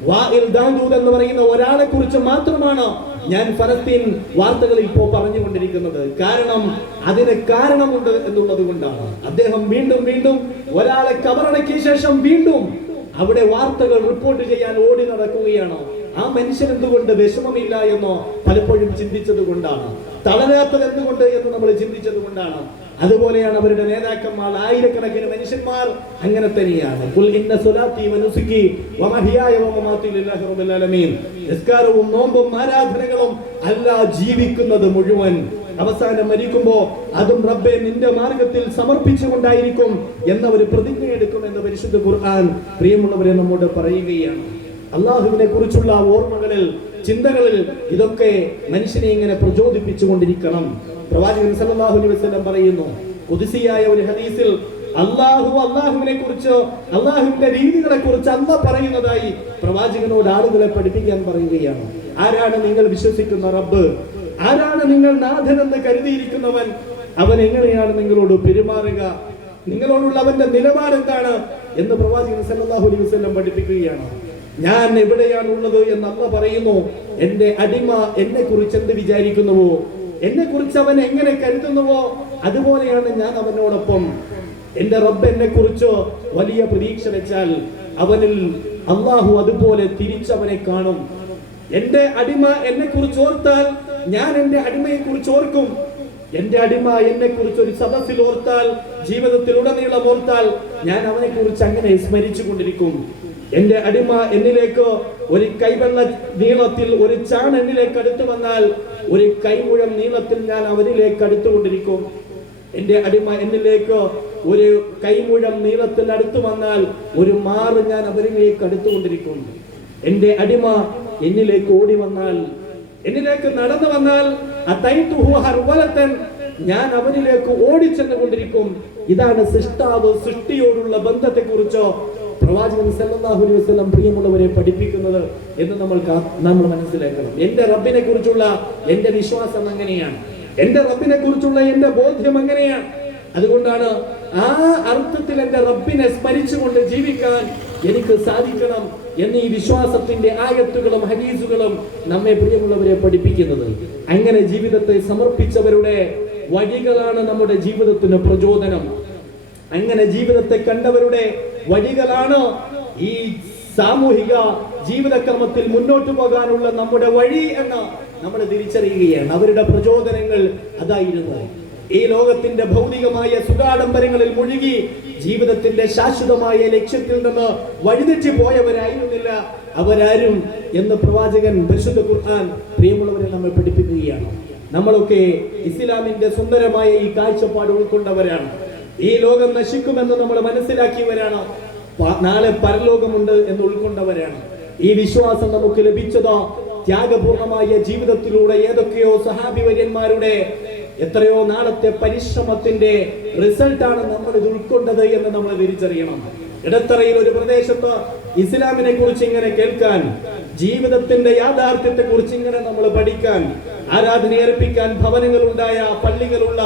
വാഇൽ ദാദൂദ് എന്ന് പറയുന്ന ഒരാളെ കുറിച്ച് മാത്രമാണ് ഞാൻ ഫലസ്തീൻ വാർത്തകളിൽ ഇപ്പോൾ പറഞ്ഞുകൊണ്ടിരിക്കുന്നത്. കാരണം അതിന് കാരണമുണ്ട് എന്നുള്ളത് കൊണ്ടാണ്. അദ്ദേഹം വീണ്ടും വീണ്ടും ഒരാളെ കബറടക്കിയ ശേഷം വീണ്ടും അവിടെ വാർത്തകൾ റിപ്പോർട്ട് ചെയ്യാൻ ഓടി നടക്കുകയാണ്. ആ മനുഷ്യൻ എന്തുകൊണ്ട് വിഷമമില്ല എന്നോ പലപ്പോഴും ചിന്തിച്ചത് കൊണ്ടാണ്. തളരാത്തത് എന്തുകൊണ്ട് എന്ന് നമ്മൾ ചിന്തിച്ചത് കൊണ്ടാണ്. അതുപോലെയാണ് അവരുടെ നേതാക്കന്മാർ, ആയിരക്കണക്കിന് മനുഷ്യന്മാർ അങ്ങനെ തന്നെയാണ്. ഖുൽ ഇന്ന സ്വലാത്തി വനുസുകി വമഹിയായ വമമാതി ലില്ലാഹി റബ്ബിൽ ആലമീൻ. നിസ്കാരവും നോമ്പും ആരാധനകളും അല്ലാഹ് ജീവിക്കുന്നത് മുഴുവൻ അവസാനം മരിക്കുമ്പോ അതും റബ്ബെ നിന്റെ മാർഗത്തിൽ സമർപ്പിച്ചുകൊണ്ടായിരിക്കും എന്നവർ പ്രതിജ്ഞ എടുക്കും എന്ന് പരിശുദ്ധ ഖുർആൻ പ്രിയമുള്ളവരെ നമ്മോട് പറയുകയാണ്. അള്ളാഹുവിനെ കുറിച്ചുള്ള ഓർമ്മകളിൽ, ചിന്തകളിൽ ഇതൊക്കെ മനുഷ്യനെ ഇങ്ങനെ പ്രചോദിപ്പിച്ചുകൊണ്ടിരിക്കണം. പ്രവാചകൻ സല്ലല്ലാഹു അലൈഹി വസല്ലം പറയുന്നു, ഖുദ്സിയായ ഒരു ഹദീസിൽ അള്ളാഹുവിനെ കുറിച്ച്, അള്ളാഹുവിന്റെ രീതികളെ കുറിച്ച് അല്ലാഹ് പറയുന്നതായി പ്രവാചകനോട് ആളുകളെ പഠിപ്പിക്കാൻ പറയുകയാണ്. ആരാണ് നിങ്ങൾ വിശ്വസിക്കുന്ന റബ്ബ്? ആരാണ് നിങ്ങൾ നാഥൻ എന്ന് കരുതിയിരിക്കുന്നവൻ? അവൻ എങ്ങനെയാണ് നിങ്ങളോട് പെരുമാറുക? നിങ്ങളോടുള്ള അവന്റെ നിലപാട് എന്താണ് എന്ന് പ്രവാചകൻ സല്ലല്ലാഹു അലൈഹി വസല്ലം പഠിപ്പിക്കുകയാണ്. ഞാൻ എവിടെയാണ് ഉള്ളത് എന്ന് അല്ലാഹ് പറയുന്നു. എന്റെ അടിമ എന്നെ കുറിച്ച് എന്ത് വിചാരിക്കുന്നുവോ, എന്നെ കുറിച്ച് അവൻ എങ്ങനെ കരുതുന്നുവോ അതുപോലെയാണ് ഞാൻ അവനോടൊപ്പം. എന്റെ റബ്ബ് എന്നെ കുറിച്ച് വലിയ പ്രതീക്ഷ വെച്ചാൽ അവനിൽ അള്ളാഹു അതുപോലെ തിരിച്ചവനെ കാണും. എന്റെ അടിമ എന്നെ കുറിച്ച് ഓർത്താൽ ഞാൻ എന്റെ അടിമയെ കുറിച്ച് ഓർക്കും. എന്റെ അടിമ എന്നെ കുറിച്ച് ഒരു സദസ്സിൽ ഓർത്താൽ, ജീവിതത്തിൽ ഉടനീളം ഓർത്താൽ ഞാൻ അവനെ കുറിച്ച് അങ്ങനെ സ്മരിച്ചു കൊണ്ടിരിക്കും. എന്റെ അടിമ എന്നിലേക്ക് ഒരു കൈവെള്ള നീളത്തിൽ, ഒരു ചാൺ എന്നിലേക്ക് അടുത്തു വന്നാൽ ഒരു കൈമുഴം നീളത്തിൽ ഞാൻ അവരിലേക്ക് അടുത്തുകൊണ്ടിരിക്കും. എന്റെ അടിമ എന്നിലേക്ക് ഒരു കൈമുഴം നീളത്തിൽ അടുത്തു വന്നാൽ ഒരു മാറ് ഞാൻ അവരിലേക്ക് അടുത്തുകൊണ്ടിരിക്കും. എന്റെ അടിമ എന്നിലേക്ക് ഓടി വന്നാൽ, എന്നിലേക്ക് നടന്നു വന്നാൽ ഞാൻ അവനിലേക്ക് ഓടിച്ചെന്നുകൊണ്ടിരിക്കും. ഇതാണ് സൃഷ്ടാവ് സൃഷ്ടിയോടുള്ള ബന്ധത്തെ കുറിച്ച് പ്രവാചകൻ സല്ലല്ലാഹു അലൈഹി വസല്ലം പ്രിയമുള്ളവരെ പഠിപ്പിക്കുന്നത് എന്ന് നമ്മൾ മനസ്സിലാക്കണം. എന്റെ റബ്ബിനെ കുറിച്ചുള്ള എന്റെ വിശ്വാസം അങ്ങനെയാണ്. എന്റെ റബ്ബിനെ കുറിച്ചുള്ള എന്റെ ബോധ്യം അങ്ങനെയാണ്. അതുകൊണ്ടാണ് ആ അർത്ഥത്തിൽ എന്റെ റബ്ബിനെ സ്മരിച്ചുകൊണ്ട് ജീവിക്കാൻ എനിക്ക് സാധിക്കണം എന്ന് ഈ വിശ്വാസത്തിന്റെ ആയത്തുകളും ഹദീസുകളും നമ്മെ പ്രിയമുള്ളവരെ പഠിപ്പിക്കുന്നത്. അങ്ങനെ ജീവിതത്തെ സമർപ്പിച്ചവരുടെ വഴികളാണ് നമ്മുടെ ജീവിതത്തിന് പ്രചോദനം. അങ്ങനെ ജീവിതത്തെ കണ്ടവരുടെ വഴികളാണ് ഈ സാമൂഹിക ജീവിതക്രമത്തിൽ മുന്നോട്ട് പോകാനുള്ള നമ്മുടെ വഴി എന്ന് നമ്മൾ തിരിച്ചറിയുകയാണ്. അവരുടെ പ്രചോദനങ്ങൾ അതായിരുന്നു. ഈ ലോകത്തിന്റെ ഭൗതികമായ സുഖാഡംബരങ്ങളിൽ മുഴുകി ജീവിതത്തിന്റെ ശാശ്വതമായ ലക്ഷ്യത്തിൽ നിന്ന് വഴിതെറ്റി പോയവരായിരുന്നില്ല അവരാരും എന്ന് പ്രവാചകൻ പരിശുദ്ധ ഖുർആൻ പ്രിയമുള്ളവരെ നമ്മെ പഠിപ്പിക്കുകയാണ്. നമ്മളൊക്കെ ഇസ്ലാമിന്റെ സുന്ദരമായ ഈ കാഴ്ചപ്പാട് ഉൾക്കൊണ്ടവരാണ്. ഈ ലോകം നശിക്കുമെന്ന് നമ്മൾ മനസ്സിലാക്കിയവരാണ്. നാളെ പരലോകമുണ്ട് എന്ന് ഉൾക്കൊണ്ടവരാണ്. ഈ വിശ്വാസം നമുക്ക് ലഭിച്ചതോ ത്യാഗപൂർണമായ ജീവിതത്തിലൂടെ ഏതൊക്കെയോ സഹാബി വര്യന്മാരുടെ എത്രയോ നാളത്തെ പരിശ്രമത്തിന്റെ റിസൾട്ടാണ് നമ്മൾ ഇത് ഉൾക്കൊണ്ടത് എന്ന് നമ്മൾ തിരിച്ചറിയണം. ഇടത്തറയിൽ ഒരു പ്രദേശത്ത് ഇസ്ലാമിനെ കുറിച്ച് ഇങ്ങനെ കേൾക്കാൻ, ജീവിതത്തിന്റെ യാഥാർത്ഥ്യത്തെ കുറിച്ച് ഇങ്ങനെ നമ്മൾ പഠിക്കാൻ, ആരാധന അർപ്പിക്കാൻ ഭവനങ്ങളുണ്ടായ, പള്ളികളുള്ള,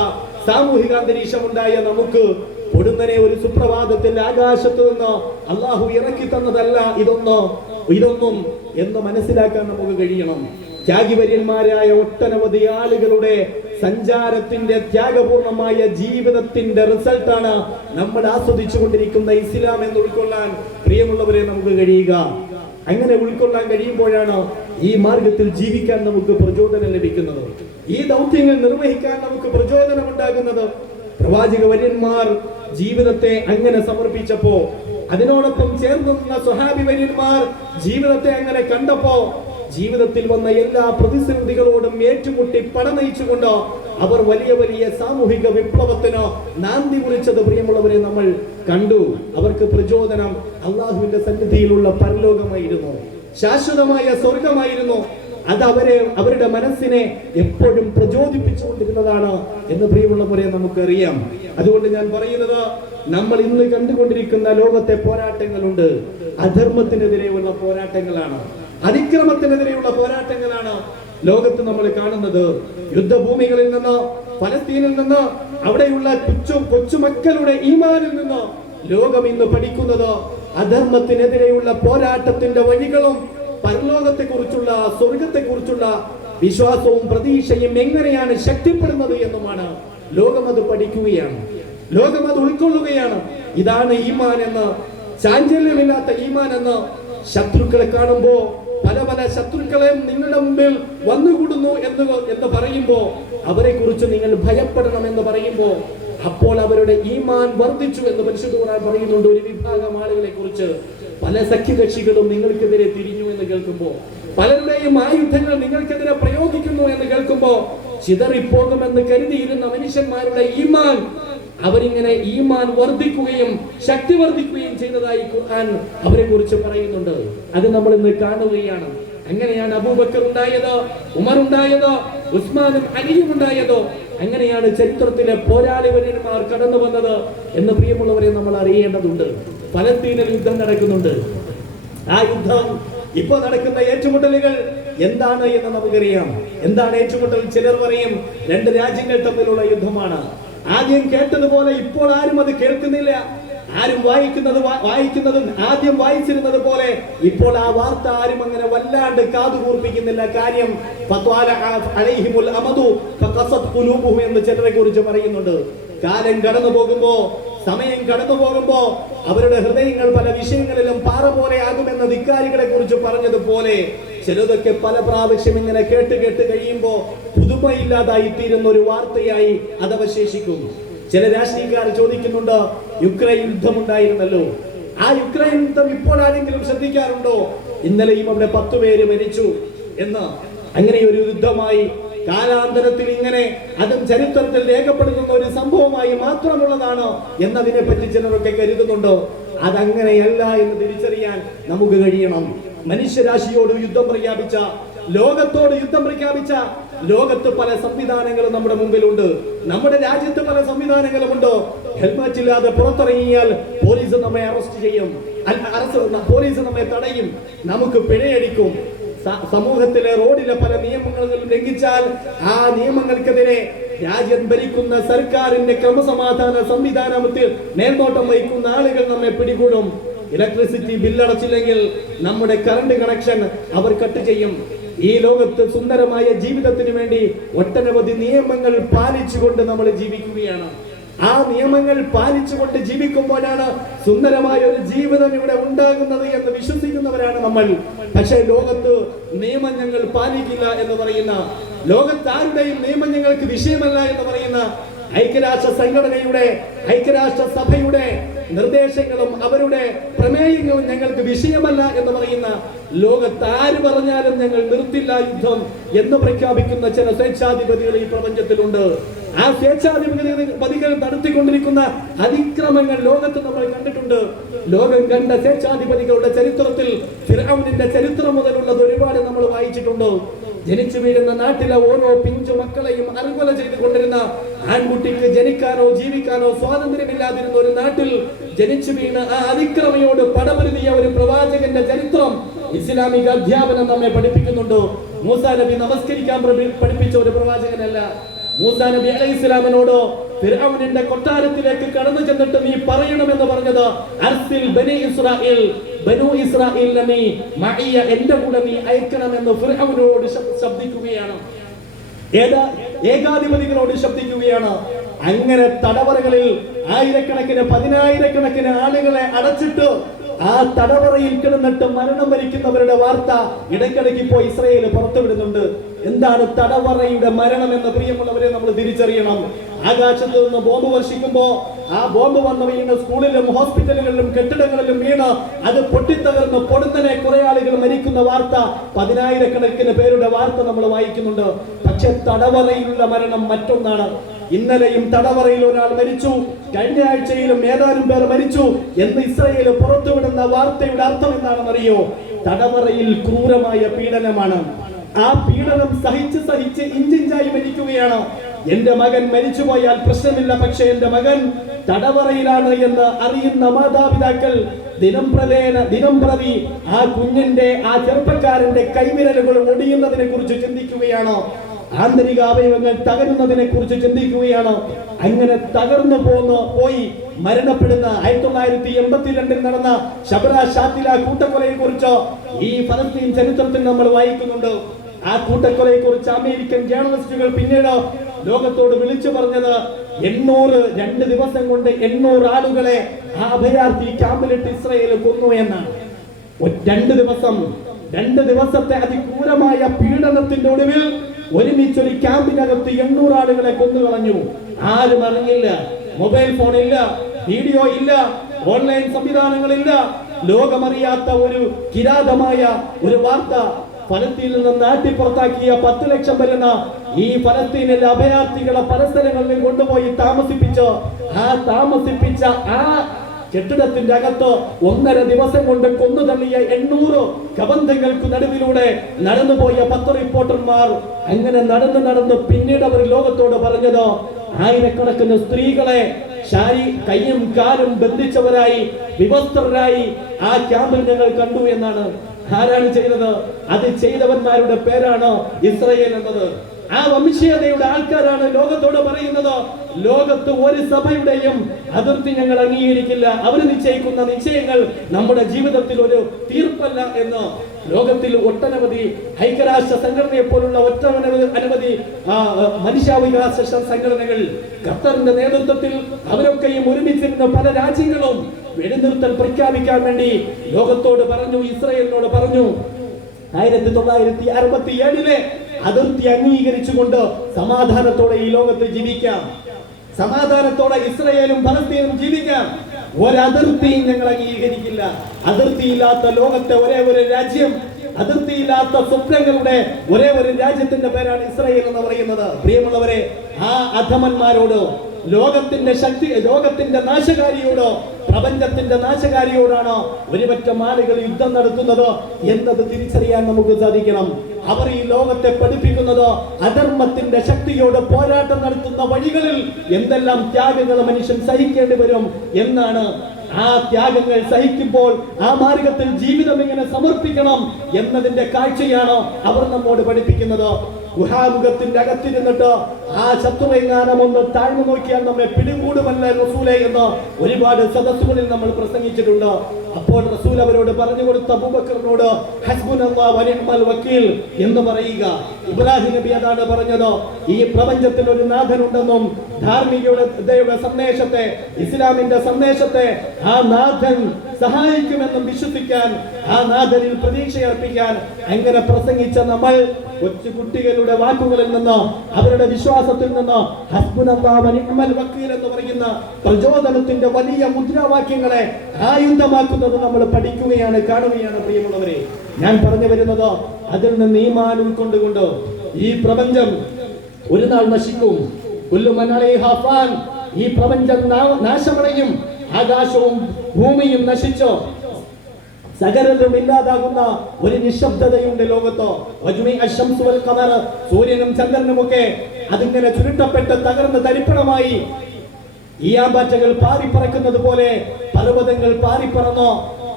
സാമൂഹിക അന്തരീക്ഷമുണ്ടായ നമുക്ക് പൊടുന്നനെ ഒരു സുപ്രഭാതത്തിൽ ആകാശത്ത് നിന്ന് അള്ളാഹു ഇറക്കി തന്നതല്ല ഇതൊന്നും എന്ന് മനസ്സിലാക്കാൻ നമുക്ക് കഴിയണം. ത്യാഗിവര്യന്മാരായ ഒട്ടനവധി ആളുകളുടെ സഞ്ചാരത്തിന്റെ ത്യാഗപൂർണമായ ജീവിതത്തിന്റെ റിസൾട്ടാണ് നമ്മൾ ആസ്വദിച്ചു കൊണ്ടിരിക്കുന്ന ഇസ്ലാം എന്ന് ഉൾക്കൊള്ളാൻ പ്രിയമുള്ളവരെ നമുക്ക് കഴിയുക. അങ്ങനെ ഉൾക്കൊള്ളാൻ കഴിയുമ്പോഴാണ് ഈ മാർഗത്തിൽ ജീവിക്കാൻ നമുക്ക് പ്രചോദനം ലഭിക്കുന്നത്. ഈ ദൗത്യങ്ങൾ നിർവഹിക്കാൻ നമുക്ക് പ്രചോദനം ഉണ്ടാകുന്നത്. പ്രവാചക വര്യന്മാർ ജീവിതത്തെ അങ്ങനെ സമർപ്പിച്ചപ്പോ, അതിനോടൊപ്പം ചേർന്ന് നിന്ന സ്വഹാബി വര്യന്മാർ ജീവിതത്തെ അങ്ങനെ കണ്ടപ്പോ, ജീവിതത്തിൽ വന്ന എല്ലാ പ്രതിസന്ധികളോടും ഏറ്റുമുട്ടി പടനയിച്ചുകൊണ്ട് അവർ വലിയ വലിയ സാമൂഹിക വിപ്ലവത്തിന് നാന്ദി കുറിച്ചത് പ്രിയമുള്ളവരെ നമ്മൾ കണ്ടു. അവർക്ക് പ്രചോദനം അള്ളാഹുവിന്റെ സന്നിധിയിലുള്ള പരലോകമായിരുന്നു, ശാശ്വതമായ സ്വർഗമായിരുന്നു. അത് അവരുടെ മനസ്സിനെ എപ്പോഴും പ്രചോദിപ്പിച്ചുകൊണ്ടിരുന്നതാണ് എന്ന് പ്രിയമുള്ളവരെ നമുക്കറിയാം. അതുകൊണ്ട് ഞാൻ പറയുന്നത്, നമ്മൾ ഇന്ന് കണ്ടുകൊണ്ടിരിക്കുന്ന ലോകത്തെ പോരാട്ടങ്ങളുണ്ട്. അധർമ്മത്തിനെതിരെയുള്ള പോരാട്ടങ്ങളാണ്, അതിക്രമത്തിനെതിരെയുള്ള പോരാട്ടങ്ങളാണ് ലോകത്ത് നമ്മൾ കാണുന്നത്. യുദ്ധഭൂമികളിൽ നിന്ന്, ഫലസ്തീനിൽ നിന്ന്, അവിടെയുള്ള കൊച്ചുമക്കളുടെ ഈമാനിൽ നിന്ന് ലോകം ഇന്ന് പഠിക്കുന്നത് അധർമ്മത്തിനെതിരെയുള്ള പോരാട്ടത്തിന്റെ വഴികളും പരലോകത്തെക്കുറിച്ചുള്ള സ്വർഗത്തെക്കുറിച്ചുള്ള വിശ്വാസവും പ്രതീക്ഷയും എങ്ങനെയാണ് ശക്തിപ്പെടുന്നത് എന്നുമാണ് ലോകം അത് പഠിക്കുകയാണ്, ലോകം അത് ഉൾക്കൊള്ളുകയാണ്. ഇതാണ് ഈമാൻ എന്ന്, ചാഞ്ചല്യമില്ലാത്ത ഈമാൻ എന്ന്. ശത്രുക്കളെ കാണുമ്പോ പല പല ശത്രുക്കളെ നിങ്ങളുടെ മുമ്പിൽ വന്നുകൂടുന്നു എന്ന് പറയുമ്പോ അവരെ കുറിച്ച് നിങ്ങൾ ഭയപ്പെടണം എന്ന് പറയുമ്പോ അപ്പോൾ അവരുടെ ഈമാൻ വർദ്ധിച്ചു എന്ന് പരിശുദ്ധ ഖുർആൻ പറയുന്നുണ്ട്. ഒരു വിഭാഗം ആളുകളെ കുറിച്ച് പല സഖ്യകക്ഷികളും നിങ്ങൾക്കെതിരെ തിരിഞ്ഞു എന്ന് കേൾക്കുമ്പോ, പലരുടെയും ആയുധങ്ങൾ നിങ്ങൾക്കെതിരെ പ്രയോഗിക്കുന്നു എന്ന് കേൾക്കുമ്പോ ചിതറിപ്പോകുമെന്ന് കരുതിയിരുന്ന മനുഷ്യന്മാരുടെ ഈമാൻ, അവരിങ്ങനെ ഈമാൻ വർദ്ധിക്കുകയും ശക്തി വർദ്ധിക്കുകയും ചെയ്തതായി ഖുർആൻ അവരെ കുറിച്ച് പറയുന്നുണ്ട്. അത് നമ്മൾ ഇന്ന് കാണുകയാണ്. അങ്ങനെയാണ് അബൂബക്കർ ഉണ്ടായത്, ഉമർ ഉണ്ടായത്, ഉസ്മാനും അലിയും ഉണ്ടായത്. അങ്ങനെയാണ് ചരിത്രത്തിലെ പോരാളിവര്യന്മാർ കടന്നു വന്നത് എന്ന് പ്രിയമുള്ളവരെ നമ്മൾ അറിയേണ്ടതുണ്ട്. ഫലസ്തീനിൽ യുദ്ധം നടക്കുന്നുണ്ട്. ആ യുദ്ധം ഇപ്പൊ നടക്കുന്ന ഏറ്റുമുട്ടലുകൾ എന്താണ് എന്ന് നമുക്കറിയാം. എന്താണ് ഏറ്റുമുട്ടൽ? ചിലർ പറയും 2 രാജ്യങ്ങൾ തമ്മിലുള്ള യുദ്ധമാണ്. ആദ്യം കേട്ടതുപോലെ ഇപ്പോൾ ആരും അത് കേൾക്കുന്നില്ല. ആരും വായിക്കുന്നതും ആദ്യം വായിച്ചിരുന്നത് പോലെ ഇപ്പോൾ ആ വാർത്ത ആരും അങ്ങനെ വല്ലാണ്ട് കാതുകൂർപ്പിക്കുന്നില്ല. കാര്യം എന്ന് ചിലരെ കുറിച്ച് പറയുന്നുണ്ട്. കാലം കടന്നു പോകുമ്പോ, സമയം കടന്നു പോകുമ്പോ അവരുടെ ഹൃദയങ്ങൾ പല വിഷയങ്ങളിലും പാറ പോലെ ആകുമെന്ന് ധിക്കാരികളെ കുറിച്ച് പറഞ്ഞതുപോലെ ചിലതൊക്കെ പല പ്രാവശ്യം ഇങ്ങനെ കേട്ട് കഴിയുമ്പോ പുതുമയില്ലാതായി തീരുന്ന ഒരു വാർത്തയായി അത് അവശേഷിക്കും. ചില രാഷ്ട്രീയക്കാർ ചോദിക്കുന്നുണ്ട്, യുക്രൈൻ യുദ്ധമുണ്ടായിരുന്നല്ലോ, ആ യുക്രൈൻ യുദ്ധം ഇപ്പോൾ ആരെങ്കിലും ശ്രദ്ധിക്കാറുണ്ടോ? ഇന്നലെയും അവിടെ 10 പേര് മരിച്ചു എന്ന്. അങ്ങനെ ഒരു യുദ്ധമായി കാലാന്തരത്തിൽ ഇങ്ങനെ അതും ചരിത്രത്തിൽ രേഖപ്പെടുത്തുന്ന ഒരു സംഭവമായി മാത്രമുള്ളതാണ് എന്നതിനെ പറ്റി ചിലരൊക്കെ കരുതുന്നുണ്ടോ? അതങ്ങനെയല്ല എന്ന് തിരിച്ചറിയാൻ നമുക്ക് കഴിയണം. മനുഷ്യരാശിയോട് യുദ്ധം പ്രഖ്യാപിച്ച, ലോകത്തോട് യുദ്ധം പ്രഖ്യാപിച്ച ലോകത്ത് പല സംവിധാനങ്ങളും നമ്മുടെ മുമ്പിലുണ്ട്. നമ്മുടെ രാജ്യത്ത് പല സംവിധാനങ്ങളുമുണ്ട്. ഹെൽമറ്റ് ഇല്ലാതെ പുറത്തിറങ്ങിയാൽ പോലീസ് നമ്മെ അറസ്റ്റ് ചെയ്യും, പോലീസ് നമ്മെ തടയും, നമുക്ക് പിഴയടിക്കും. സമൂഹത്തിലെ റോഡിലെ പല നിയമങ്ങളും ലംഘിച്ചാൽ ആ നിയമങ്ങൾക്കെതിരെ രാജ്യം ഭരിക്കുന്ന സർക്കാരിന്റെ ക്രമസമാധാന സംവിധാനത്തിൽ മേൽനോട്ടം വഹിക്കുന്ന ആളുകൾ നമ്മെ പിടികൂടും. ഇലക്ട്രിസിറ്റി ബില്ലടച്ചില്ലെങ്കിൽ നമ്മുടെ കറണ്ട് കണക്ഷൻ അവർ കട്ട് ചെയ്യും. ഈ ലോകത്ത് സുന്ദരമായ ജീവിതത്തിന് വേണ്ടി ഒട്ടനവധി നിയമങ്ങൾ പാലിച്ചുകൊണ്ട് നമ്മൾ ജീവിക്കുകയാണ്. ആ നിയമങ്ങൾ പാലിച്ചുകൊണ്ട് ജീവിക്കുമ്പോഴാണ് സുന്ദരമായ ഒരു ജീവിതം ഇവിടെ ഉണ്ടാകുന്നത് എന്ന് വിശ്വസിക്കുന്നവരാണ് നമ്മൾ. പക്ഷേ ലോകത്ത് നിയമം ഞങ്ങൾ പാലിക്കില്ല എന്ന് പറയുന്ന, ലോകത്ത് ആരുടെയും നിയമം ഞങ്ങൾക്ക് വിഷയമല്ല എന്ന് പറയുന്ന ഐക്യരാഷ്ട്ര സംഘടനയുടെ, ഐക്യരാഷ്ട്ര സഭയുടെ നിർദ്ദേശങ്ങളും അവരുടെ പ്രമേയങ്ങളും ഞങ്ങൾക്ക് വിഷയമല്ല എന്ന് പറയുന്ന, ലോകത്ത് ആര് പറഞ്ഞാലും ഞങ്ങൾ നിർത്തില്ല യുദ്ധം എന്ന് പ്രഖ്യാപിക്കുന്ന ചില സ്വേച്ഛാധിപതികൾ ഈ പ്രപഞ്ചത്തിലുണ്ട്. ആ സ്വേച്ഛാധിപതികൾ നടത്തിക്കൊണ്ടിരിക്കുന്ന അതിക്രമങ്ങൾ ലോകത്ത് നമ്മൾ കണ്ടിട്ടുണ്ട്. ലോകം കണ്ട സ്വേച്ഛാധിപതികളുടെ ചരിത്രത്തിൽ ഫിർഔനിന്റെ ചരിത്രം മുതലുള്ളത് ഒരുപാട് നമ്മൾ വായിച്ചിട്ടുണ്ട്. ജനിച്ചു വീഴുന്ന നാട്ടിലെ ഓരോ പിഞ്ചു മക്കളെയും അറുകൊല ചെയ്തുകൊണ്ടിരുന്ന, ആൺകുട്ടിക്ക് ജനിക്കാനോ ജീവിക്കാനോ സ്വാതന്ത്ര്യമില്ലാതിരുന്ന ഒരു നാട്ടിൽ ജനിച്ചു വീണ ആ അതിക്രമയോട് പടപൊരുതിയ ഒരു പ്രവാചകന്റെ ചരിത്രം ഇസ്ലാമിക അധ്യാപനം നമ്മെ പഠിപ്പിക്കുന്നുണ്ട്. മൂസാ നബി നമസ്കരിക്കാൻ പഠിപ്പിച്ച ഒരു പ്രവാചകനല്ല. മൂസാ നബി അലൈഹിസ്സലാമിനോട് ഫിർഔനിന്റെ കൊട്ടാരത്തിലേക്ക് കടന്നു ചെന്നിട്ട് നീ പറയണമെന്ന് പറഞ്ഞത്, അർസിൽ ബനി ഇസ്രായേൽ, ബനു ഇസ്രായേലിനെ നീ മഅിയ, എന്റെ കൂടെ നീ അയക്കണമെന്ന് ഫിർഔനോട് ശബ്ദിക്കുകയാണ്. ഏകാധിപതികളോട് ശബ്ദിക്കുകയാണ്. അങ്ങനെ തടവറകളിൽ ആയിരക്കണക്കിന് 10,000-കണക്കിന് ആളുകളെ അടച്ചിട്ട് ആ തടവറയിൽ കിടന്നിട്ട് മരണം വരിക്കുന്നവരുടെ വാർത്ത ഇടയ്ക്കിടയ്ക്ക് ഇപ്പോൾ ഇസ്രായേൽ പുറത്തുവിടുന്നുണ്ട്. എന്താണ് തടവറയുടെ മരണം എന്ന് പ്രിയമുള്ളവരെ നമ്മൾ തിരിച്ചറിയണം. ആകാശത്ത് നിന്ന് ബോംബ് വർഷിക്കുമ്പോ ആ ബോംബ് വന്ന് വീണ് സ്കൂളിലും ഹോസ്പിറ്റലുകളിലും കെട്ടിടങ്ങളിലും വീണ് അത് പൊട്ടിത്തകർന്ന് പൊടുന്നനെ കുറെ ആളുകൾ മരിക്കുന്ന വാർത്ത, 10,000-കണക്കിന് പേരുടെ വാർത്ത നമ്മൾ വായിക്കുന്നുണ്ട്. പക്ഷെ തടവറയിലുള്ള മരണം മറ്റൊന്നാണ്. ഇന്നലെയും തടവറയിൽ ഒരാൾ മരിച്ചു, കഴിഞ്ഞ ആഴ്ചയിലും ഏതാനും പേർ മരിച്ചു എന്ന് ഇസ്രായേൽ പുറത്തുവിടുന്ന വാർത്തയുടെ അർത്ഥം എന്താണെന്നറിയോ? തടവറയിൽ ക്രൂരമായ പീഡനമാണ്. ആ പീഡനം സഹിച്ച് ഇഞ്ചിഞ്ചായി മരിക്കുകയാണ്. എന്റെ മകൻ മരിച്ചുപോയാൽ പ്രശ്നമില്ല, പക്ഷെ എന്റെ മകൻ തടവറയിലാണ് എന്ന് അറിയുന്ന മാതാപിതാക്കൾ ദിനം പ്രതി ആ കുഞ്ഞിന്റെ, ആ ചെറുപ്പക്കാരന്റെ കൈവിരലുകൾ ഒടിയുന്നതിനെ കുറിച്ച് ചിന്തിക്കുകയാണ്. ആന്തരിക അവയവങ്ങൾ തകരുന്നതിനെ കുറിച്ച് ചിന്തിക്കുകയാണ്. അങ്ങനെ തകർന്നു പോയി മരണപ്പെടുന്ന 1982 നടന്ന ഷബ്ര ഷാത്തില കൂട്ടക്കൊലയെ കുറിച്ച് ഈ ഫലസ്തീൻ ചരിത്രത്തിൽ നമ്മൾ വായിക്കുന്നുണ്ട്. ആ കൂട്ടക്കൊലയെ കുറിച്ച് അമേരിക്കൻ ജേർണലിസ്റ്റുകൾ പിന്നീട് ലോകത്തോട് വിളിച്ചു പറഞ്ഞത് 2 ദിവസം കൊണ്ട് 800 ആളുകളെ ആ അഭയാർത്ഥി ക്യാമ്പിലിട്ട് ഇസ്രായേൽ കൊന്നു എന്നാണ്. 2 ദിവസത്തെ അതിക്രൂരമായ പീഡനത്തിന്റെ ഒടുവിൽ ഒരുമിച്ചൊരു ക്യാമ്പിനകത്ത് 800 ആളുകളെ കൊന്നുകളഞ്ഞു. ആരും അറിഞ്ഞില്ല. മൊബൈൽ ഫോൺ ഇല്ല, വീഡിയോ ഇല്ല, ഓൺലൈൻ സംവിധാനങ്ങളില്ല. ലോകമറിയാത്ത ഒരു കിരാതമായ ഒരു വാർത്ത. ഫലസ്തീനിൽ നിന്ന് നാട്ടിപ്പുറത്താക്കിയ 10 ലക്ഷം വരുന്ന ഈ ഫലസ്തീനിലെ അഭയാർത്ഥികളെ പല സ്ഥലങ്ങളിലും കൊണ്ടുപോയി താമസിപ്പിച്ച ആ കെട്ടിടത്തിന്റെ അകത്ത് 1.5 ദിവസം കൊണ്ട് കൊന്നു തള്ളിയ 800 കബന്ധങ്ങൾക്ക് നടുവിലൂടെ നടന്നുപോയ 10 റിപ്പോർട്ടർമാർ അങ്ങനെ നടന്ന് പിന്നീട് അവർ ലോകത്തോട് പറഞ്ഞത്, ആയിരക്കണക്കിന് സ്ത്രീകളെ കൈയും കാലും ബന്ധിച്ചവരായി വിവസ്ത്രരായി ആ ക്യാമ്പിൽ ഞങ്ങൾ കണ്ടു എന്നാണ്. ആരാണ് ചെയ്തത്? അത് ചെയ്തവന്മാരുടെ പേരാണ് ഇസ്രായേൽ എന്നത്. ആ വംശീയതയുടെ ആൾക്കാരാണ് ലോകത്തോട് പറയുന്നത്, ലോകത്ത് ഒരു സഭയുടെയും അതിർത്തി ഞങ്ങൾ അംഗീകരിക്കില്ല. അവർ നിശ്ചയിക്കുന്ന നിശ്ചയങ്ങൾ നമ്മുടെ ജീവിതത്തിൽ ഒരു തീർപ്പല്ല എന്ന്. ലോകത്തിൽ ഒട്ടനവധി ഐക്യരാഷ്ട്ര സംഘടനയെ പോലുള്ള അനവധി മനുഷ്യാവകാശ സംഘടനകൾ, ഖത്തറിന്റെ നേതൃത്വത്തിൽ അവരൊക്കെയും ഒരുമിച്ചിരുന്ന പല രാജ്യങ്ങളും വെടിനിർത്തൽ പ്രഖ്യാപിക്കാൻ വേണ്ടി ലോകത്തോട് പറഞ്ഞു, ഇസ്രായേലിനോട് പറഞ്ഞു. 1967 അതിർത്തി അംഗീകരിച്ചുകൊണ്ട് സമാധാനത്തോടെ ഈ ലോകത്ത് ജീവിക്കാം, സമാധാനത്തോടെ ഇസ്രായേലും ഫലസ്തീനും ജീവിക്കാം. ഒരതിർത്തിയും ഞങ്ങൾ അംഗീകരിക്കില്ല. അതിർത്തിയില്ലാത്ത ലോകത്തെ ഒരേ ഒരു രാജ്യം, അതിർത്തിയില്ലാത്ത സ്വപ്നങ്ങളുടെ ഒരേ ഒരു രാജ്യത്തിന്റെ പേരാണ് ഇസ്രായേൽ എന്ന് പറയുന്നത്. പ്രിയമുള്ളവരെ, ആ അധമന്മാരോട്, ലോകത്തിന്റെ നാശകാരിയോട്, പ്രപഞ്ചത്തിന്റെ നാശകാരിയോടാണ് ഒരുപറ്റം ആളുകൾ യുദ്ധം നടത്തുന്നത് എന്നത് തിരിച്ചറിയാൻ നമുക്ക് സാധിക്കണം. അവർ ഈ ലോകത്തെ പഠിപ്പിക്കുന്നത് അധർമ്മത്തിന്റെ ശക്തിയോട് പോരാട്ടം നടത്തുന്ന വഴികളിൽ എന്തെല്ലാം ത്യാഗങ്ങൾ മനുഷ്യൻ സഹിക്കേണ്ടി വരും എന്നാണ്. ആ ത്യാഗങ്ങൾ സഹിക്കുമ്പോൾ ആ മാർഗത്തിൽ ജീവിതം എങ്ങനെ സമർപ്പിക്കണം എന്നതിന്റെ കാഴ്ചയാണ് അവർ നമ്മോട് പഠിപ്പിക്കുന്നത്. ഗുഹാമുഖത്തിന്റെ അകത്തിരുന്നിട്ട് ആ ശത്രുവെങ്ങാനം ഒന്ന് താഴ്ന്നു നോക്കിയാൽ നമ്മെ പിടികൂടുമല്ല റസൂലേ എന്ന് ഒരുപാട് സദസ്സുകളിൽ നമ്മൾ പ്രസംഗിച്ചിട്ടുണ്ട്. അപ്പോൾ റസൂൽ അവരോട് പറഞ്ഞു കൊടുത്ത അബൂബക്കറിനോട് ഹസ്ബുനല്ലാഹു വനിഅ്മൽ വക്കീൽ എന്ന് പറയുക. ഇബ്രാഹിം നബി അതാണ് പറഞ്ഞത്, ഈ പ്രപഞ്ചത്തിൽ ഒരു നാഥനുണ്ടെന്നും ധാർമ്മികതയുടെ സന്ദേശത്തെ, ഇസ്ലാമിന്റെ സന്ദേശത്തെ ആ നാഥൻ സഹായിക്കുമെന്നും വിശ്വസിക്കാൻ, ആ നാഥനിൽ പ്രതീക്ഷയർപ്പിക്കാൻ അങ്ങനെ പ്രസംഗിച്ച നമ്മൾ കൊച്ചു കുട്ടികളുടെ വാക്കുകളിൽ നിന്ന്, അവരുടെ വിശ്വാസത്തിൽ നിന്ന് ഹസ്ബുനല്ലാഹു വനിഅ്മൽ വക്കീൽ എന്ന് പറയുന്ന പ്രചോദനത്തിന്റെ വലിയ മുദ്രാവാക്യങ്ങളെ ആയുധമാക്കുന്നത് നമ്മൾ പഠിക്കുകയാണ്, കാണുകയാണ്. പ്രിയമുള്ളവരെ, ഞാൻ പറഞ്ഞു വരുന്നത് അതിൽ നിന്ന് ഈമാൻ ഉൾക്കൊണ്ടുകൊണ്ട് ഈ പ്രപഞ്ചം ഒരു നാൾ നശിക്കും. കുല്ലു മൻ അലൈഹാ ഫാൻ, ഈ പ്രപഞ്ചം നാശമടയും. ആകാശവും ഭൂമിയും നശിച്ചോ സകലതും ഇല്ലാതാകുന്ന ഒരു നിശബ്ദതയുണ്ട് ലോകത്ത്. സൂര്യനും ചന്ദ്രനുമൊക്കെ അതിങ്ങനെ ചുരുട്ടപ്പെട്ട് തകർന്ന് തരിപ്പണമായി. ഈയാമ്പാറ്റകൾ പാറിപ്പറക്കുന്നത് പോലെ പർവ്വതങ്ങൾ പാറിപ്പറന്നോ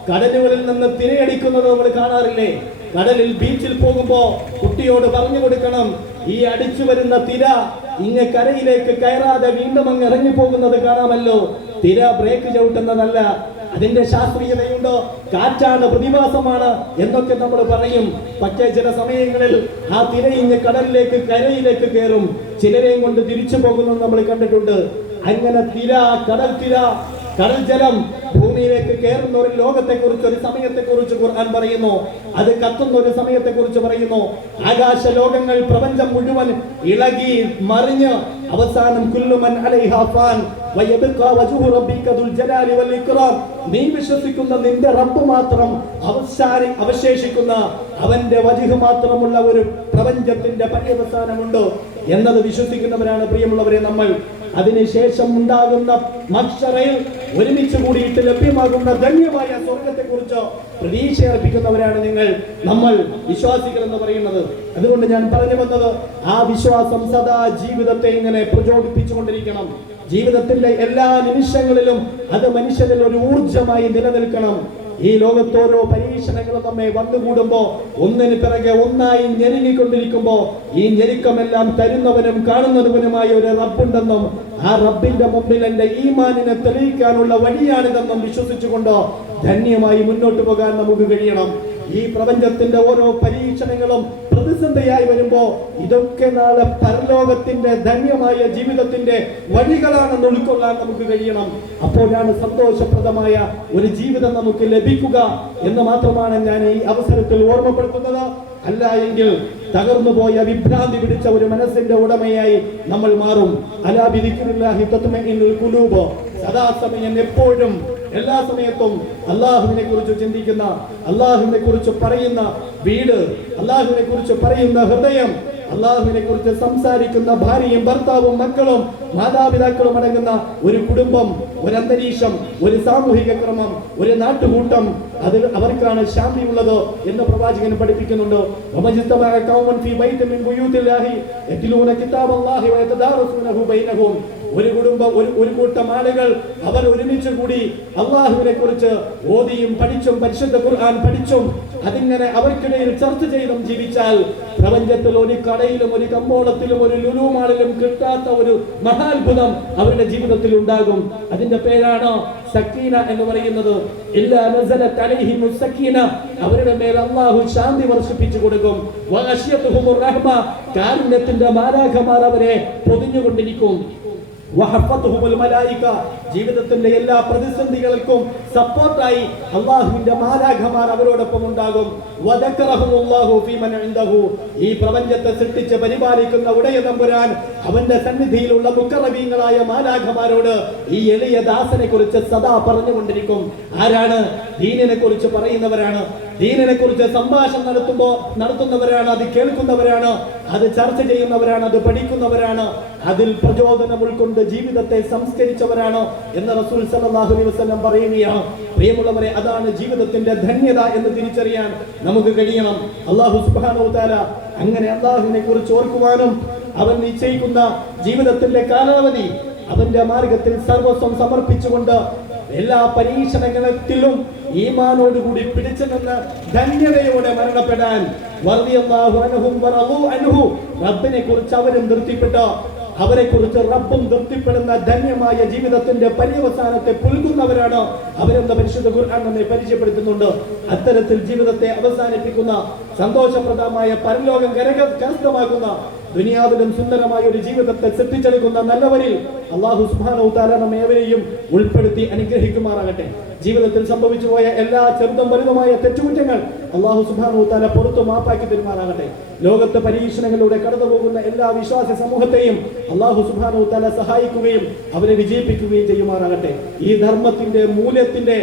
കടലുകളിൽ നിന്ന് തിരയടിക്കുന്നത് നമ്മൾ കാണാറില്ലേ? കടലിൽ ബീച്ചിൽ പോകുമ്പോ കുട്ടിയോട് പറഞ്ഞു കൊടുക്കണം, ഈ അടിച്ചു വരുന്ന തിര ഇങ്ങ കരയിലേക്ക് കയറാതെ വീണ്ടും അങ്ങ് ഇറങ്ങി പോകുന്നത് കാണാമല്ലോ. തിര ബ്രേക്ക് ചവിട്ടുന്നതല്ല, അതിന്റെ ശാസ്ത്രീയതയുണ്ട്. കാറ്റാണ്, പ്രതിഭാസമാണ് എന്നൊക്കെ നമ്മൾ പറയും. പക്ഷേ ചില സമയങ്ങളിൽ ആ തിര ഇങ്ങ് കടലിലേക്ക് കരയിലേക്ക് കയറും, ചിലരെയും കൊണ്ട് തിരിച്ചു പോകുന്നത് നമ്മൾ കണ്ടിട്ടുണ്ട്. അങ്ങനെ തിര, കടൽ ജലം ഭൂമിയിലേക്ക് കയറുന്ന ഒരു ലോകത്തെ കുറിച്ച്, ഒരു സമയത്തെ കുറിച്ച് ഖുർആൻ പറയുന്നു. അത് കത്തുന്ന ഒരു സമയത്തെ കുറിച്ച് പറയുന്നു. ആകാശ ലോകങ്ങൾ, പ്രപഞ്ചം മുഴുവൻ ഇളകി മറിഞ്ഞ് അവസാനം കുല്ലുമൻ അലൈഹാ ഫാൻ വയബ്ഖാ വജ്ഹു റബ്ബിക ദുൽ ജലാലി വൽ ഇക്റാം, നീ വിശ്വസിക്കുന്ന നിന്റെ റബ്ബ് മാത്രം അവശേഷിക്കുന്ന, അവന്റെ വജ്ഹ് മാത്രമുള്ള ഒരു പ്രപഞ്ചത്തിന്റെ പര്യവസാനമുണ്ട് എന്നത് വിശ്വസിക്കുന്നവരാണ് പ്രിയമുള്ളവരെ നമ്മൾ. അതിനുശേഷം ഉണ്ടാകുന്ന മഹ്ശറയിൽ ഒരുമിച്ച് കൂടിയിട്ട് ലഭ്യമാകുന്ന ധന്യമായ സ്വർഗത്തെ കുറിച്ച് പ്രതീക്ഷ അർപ്പിക്കുന്നവരാണ് നമ്മൾ വിശ്വാസികൾ എന്ന് പറയുന്നത്. അതുകൊണ്ട് ഞാൻ പറഞ്ഞു വന്നത്, ആ വിശ്വാസം സദാ ജീവിതത്തെ ഇങ്ങനെ ജീവിതത്തിന്റെ എല്ലാ നിമിഷങ്ങളിലും അത് മനുഷ്യനിൽ ഒരു ഊർജമായി നിലനിൽക്കണം. ഈ ലോകത്തോരോ പരീക്ഷണങ്ങളും നമ്മെ വന്നുകൂടുമ്പോ ഒന്നിന് പിറകെ ഒന്നായി ഞെരുങ്ങിക്കൊണ്ടിരിക്കുമ്പോ ഈ ഞെരുക്കമെല്ലാം തരുന്നവനും കാണുന്നവനുമായ ഒരു റബ്ബുണ്ടെന്നും ആ റബ്ബിന്റെ മുമ്പിൽ എന്റെ ഈമാനിനെ തെളിയിക്കാനുള്ള വഴിയാണിതെന്നും വിശ്വസിച്ചുകൊണ്ട് ധന്യമായി മുന്നോട്ട് പോകാൻ നമുക്ക് കഴിയണം. ഈ പ്രപഞ്ചത്തിന്റെ ഓരോ പരീക്ഷണങ്ങളും പ്രതിസന്ധിയായി വരുമ്പോ ഇതൊക്കെ നാളെ പരലോകത്തിന്റെ ധന്യമായ ജീവിതത്തിന്റെ വഴികളാണെന്ന് ഉൾക്കൊള്ളാൻ നമുക്ക് കഴിയണം. അപ്പോഴാണ് സന്തോഷപ്രദമായ ഒരു ജീവിതം നമുക്ക് ലഭിക്കുക എന്ന് മാത്രമാണ് ഞാൻ ഈ അവസരത്തിൽ ഓർമ്മപ്പെടുത്തുന്നത്. അല്ല എങ്കിൽ തകർന്നു പോയ വിഭ്രാന്തി പിടിച്ച ഒരു മനസ്സിന്റെ ഉടമയായി നമ്മൾ മാറും. അലാ ബിദിക്രില്ലാഹി തത്മഇന്നുൽ ഖുലൂബ്. സദാസമയം എപ്പോഴും എല്ലാ സമയത്തും അല്ലാഹുവിനെ കുറിച്ച് ചിന്തിക്കുന്ന, അല്ലാഹുവിനെ കുറിച്ച് പറയുന്ന വീട്, അല്ലാഹുവിനെ കുറിച്ച് പറയുന്ന ഹൃദയം, അല്ലാഹുവിനെ കുറിച്ച് സംസാരിക്കുന്ന ഭാര്യയും ഭർത്താവും മക്കളും മാതാപിതാക്കളും അടങ്ങുന്ന ഒരു കുടുംബം, ഒരു അന്തരീക്ഷം, ഒരു സാമൂഹിക ക്രമം, ഒരു നാട്ടുകൂട്ടം, അതിൽ അവർക്കാണ് ശാന്തിയുള്ളത് എന്ന് പ്രവാചകൻ പഠിപ്പിക്കുന്നുണ്ട്. ഒരു കുടുംബം, ഒരു കൂട്ടം ആളുകൾ അവർ ഒരുമിച്ച് കൂടി അള്ളാഹുവിനെ കുറിച്ച് ഓതിയും പഠിച്ചും പരിശുദ്ധ ഖുർആൻ പഠിച്ചും അതിങ്ങനെ അവർക്കിടയിൽ ചർച്ച ചെയ്തും ജീവിച്ചാൽ പ്രപഞ്ചത്തിൽ ഒരു കടയിലും ഒരു കമ്പോളത്തിലും ഒരു ലുലു മാളിലും കിട്ടാത്ത ഒരു മഹാത്ഭുതം അവരുടെ ജീവിതത്തിൽ ഉണ്ടാകും. അതിന്റെ പേരാണ് സക്കീന എന്ന് പറയുന്നത്. ഇല്ലാ നസലത് അലൈഹിമുസ് സക്കീന, അവരുടെ മേൽ അല്ലാഹു ശാന്തി വർഷിപ്പിച്ചു കൊടുക്കും. വഅശിയതുഹുമുർ റഹ്മ, കാരുണ്യത്തിന്റെ മാലാഖമാർ അവരെ പൊതിഞ്ഞുകൊണ്ടിരിക്കും. വഹഫത്തുഹുൽ മലായിക, ജീവിതത്തിന്റെ എല്ലാ പ്രതിസന്ധികൾക്കും സപ്പോർട്ടായി അല്ലാഹുവിന്റെ മാലാഖമാർ അവരോടൊപ്പം ഉണ്ടാകും. വദക്കറഹുല്ലാഹു ഫീമൻ ഇൻദഹു, ഈ പ്രപഞ്ചത്തെ സൃഷ്ടിച്ച് പരിപാലിക്കുന്ന ഉടയ തമ്പുരാൻ അവന്റെ സന്നിധിയിലുള്ള മുഖറബീങ്ങളായ മാലാഖമാരോട് ഈ എളിയ ദാസനെ കുറിച്ച് സദാ പറഞ്ഞുകൊണ്ടിരിക്കും. ആരാണ്? ദീനിനെ കുറിച്ച് പറയുന്നവരാണ്, ദീനിനെ കുറിച്ച് സംഭാഷണം നടത്തുന്നവരാണ്, അത് കേൾക്കുന്നവരാണ്, അത് ചർച്ച ചെയ്യുന്നവരാണ്, അത് പഠിക്കുന്നവരാണ്, അതിൽ പ്രചോദനം ഉൾക്കൊണ്ട് ജീവിതത്തെ സംസ്കരിച്ചവരാണ് എന്ന് റസൂൽ സല്ലല്ലാഹു അലൈഹി വസല്ലം പറയുകയാണ്. പ്രിയമുള്ളവരെ, അതാണ് ജീവിതത്തിന്റെ ധന്യത എന്ന് തിരിച്ചറിയാൻ നമുക്ക് കഴിയണം. അല്ലാഹു സുബ്ഹാനഹു വ തആല അങ്ങനെ അല്ലാഹുവിനെ കുറിച്ച് ഓർക്കുവാനും അവൻ നിശ്ചയിക്കുന്ന ജീവിതത്തിന്റെ കാലാവധി അവന്റെ മാർഗത്തിൽ സർവസ്വം സമർപ്പിച്ചുകൊണ്ട് എല്ലാ പരീക്ഷണങ്ങളിലും ഈമാനോടുകൂടി പിടിച്ചു നിന്ന് ധന്യതയോടെ മരണപ്പെടാൻ റബ്ബിനെ കുറിച്ച് അവരും തൃപ്തിപ്പെട്ട, അവരെ കുറിച്ച് റബ്ബും തൃപ്തിപ്പെടുന്ന ധന്യമായ ജീവിതത്തിന്റെ പര്യവസാനത്തെ പുൽകുന്നവരാണ് അവരെന്ന് പരിശുദ്ധ ഖുർആൻ നമ്മെ പരിചയപ്പെടുത്തുന്നുണ്ട്. അത്തരത്തിൽ ജീവിതത്തെ അവസാനിപ്പിക്കുന്ന, സന്തോഷപ്രദമായ പരലോകം കരസ്ഥമാക്കുന്ന, ദുനിയാവിലും സുന്ദരമായ ഒരു ജീവിതത്തെ സൃഷ്ടിച്ചെടുക്കുന്ന നല്ലവരിൽ അല്ലാഹു സുബ്ഹാനഹു തആല നമ്മേവരെയും ഉൾപ്പെടുത്തി അനുഗ്രഹിക്കുമാറാകട്ടെ. ജീവിതത്തിൽ സംഭവിച്ചു പോയ എല്ലാ ചെറുതും വലുതുമായ തെറ്റുകുറ്റങ്ങൾ അല്ലാഹു സുബ്ഹാനഹു തആല പുറത്തു മാപ്പാക്കി തരുമാറാകട്ടെ. ലോകത്തെ പരീക്ഷണങ്ങളിലൂടെ കടന്നുപോകുന്ന എല്ലാ വിശ്വാസ സമൂഹത്തെയും അല്ലാഹു സുബ്ഹാനഹു തആല സഹായിക്കുകയും അവരെ വിജയിപ്പിക്കുകയും ചെയ്യുമാറാകട്ടെ. ഈ ധർമ്മത്തിന്റെ മൂല്യത്തിന്റെ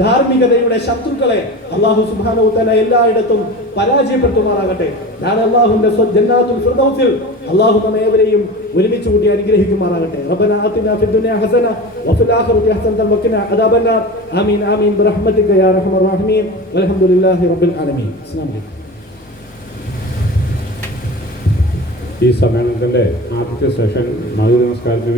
ധാർമ്മികതയുടെ ശത്രുക്കളെ അല്ലാഹു സുബ്ഹാനഹു തആല എല്ലായിടത്തും പരാജയപ്പെടുത്തുമാറാകട്ടെ. നാളെ അല്ലാഹുവിന്റെ ജന്നാത്തുൽ ഫിർദൗസിൽ അല്ലാഹു നമ്മേവരെയും ഒരുമിച്ച് കൂടി അനുഗ്രഹിക്കുമാറാകട്ടെ. റബ്ബനാ ആതിനാ ഫിദ് ദുനിയാ ഹസന വഫിൽ ആഖിറതി ഹസനതൻ വഖിനാ അദാബന്നാർ. ആമീൻ ആമീൻ ബിറഹ്മതിക യാ അർഹമർ റഹീമീൻ. വൽഹംദുലില്ലാഹി റബ്ബിൽ ആലമീൻ. അസ്സലാമു അലൈക്കും. ഈ സമ്മേളനത്തിന്റെ ആദ്യത്തെ സെഷൻ മധു നമസ്കാരത്തിന്